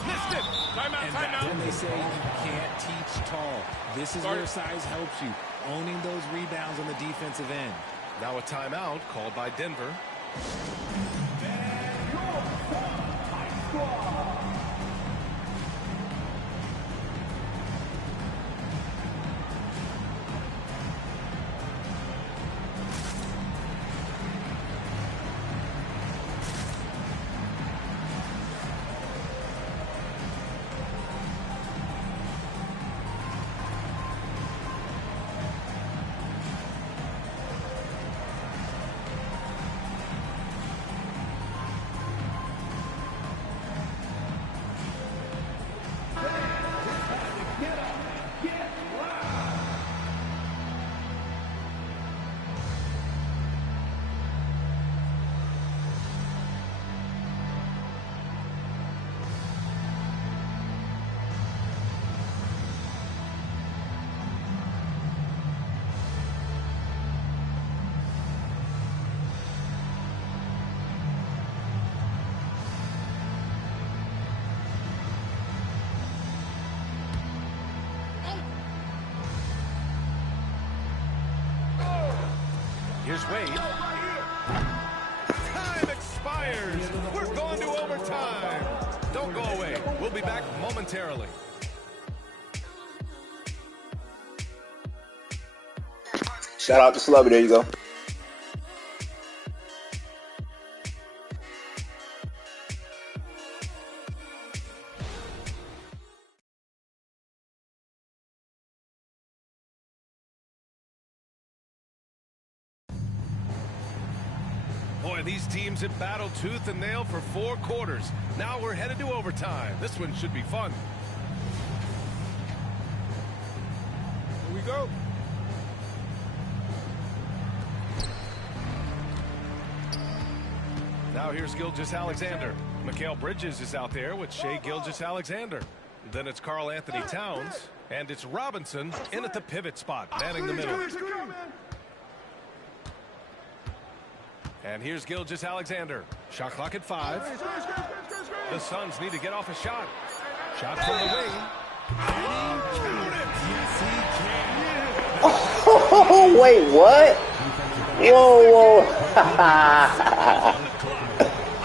Missed it. Timeout, timeout. And they say you can't teach tall. This is where size helps you. Owning those rebounds on the defensive end. Now a timeout called by Denver. Wade. Time expires. We're going to overtime. Don't go away. We'll be back momentarily. Shout out to Slubby. There you go. Boy, these teams have battled tooth and nail for 4 quarters. Now we're headed to overtime. This one should be fun. Here we go. Now here's Gilgeous-Alexander. Mikal Bridges is out there with Shai Gilgeous-Alexander. Then it's Karl Anthony Towns. And it's Robinson in at the pivot spot, manning the middle. And here's Gilgeous-Alexander. Shot clock at 5. The Suns need to get off a shot. Shot from the wing. Oh, wait, what? Whoa, whoa.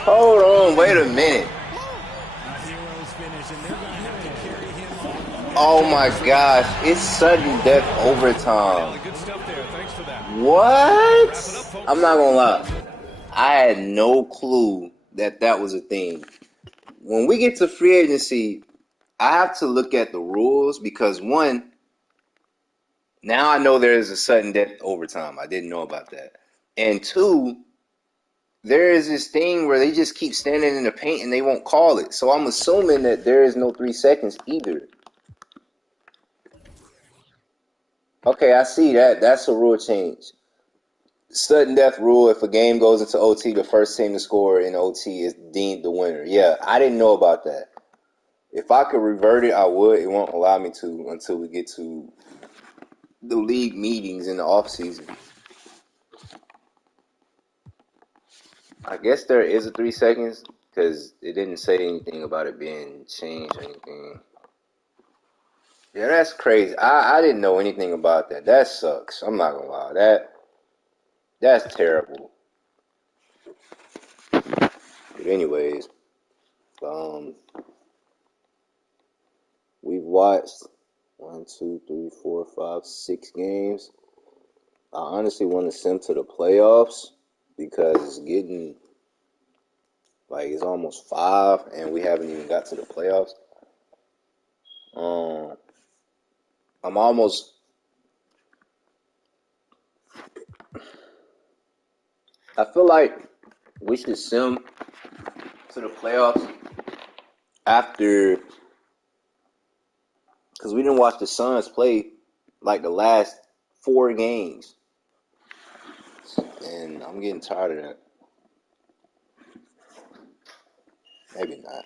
Hold on, wait a minute. Oh my gosh, it's sudden death overtime. What? I'm not gonna lie. I had no clue that that was a thing. When we get to free agency, I have to look at the rules because one, now I know there is a sudden death overtime. I didn't know about that. And two, there is this thing where they just keep standing in the paint and they won't call it. So I'm assuming that there is no 3 seconds either. Okay, I see that. That's a rule change. Sudden death rule, if a game goes into OT, the first team to score in OT is deemed the winner. Yeah, I didn't know about that. If I could revert it, I would. It won't allow me to until we get to the league meetings in the offseason. I guess there is a 3 seconds because it didn't say anything about it being changed or anything. Yeah, that's crazy. I didn't know anything about that. That sucks. I'm not gonna lie. That's terrible. But anyways, we've watched 1, 2, 3, 4, 5, 6 games. I honestly want to send to the playoffs because it's getting like it's almost 5 and we haven't even got to the playoffs. I'm almost. I feel like we should sim to the playoffs after, because we didn't watch the Suns play like the last 4 games, and I'm getting tired of that. Maybe not.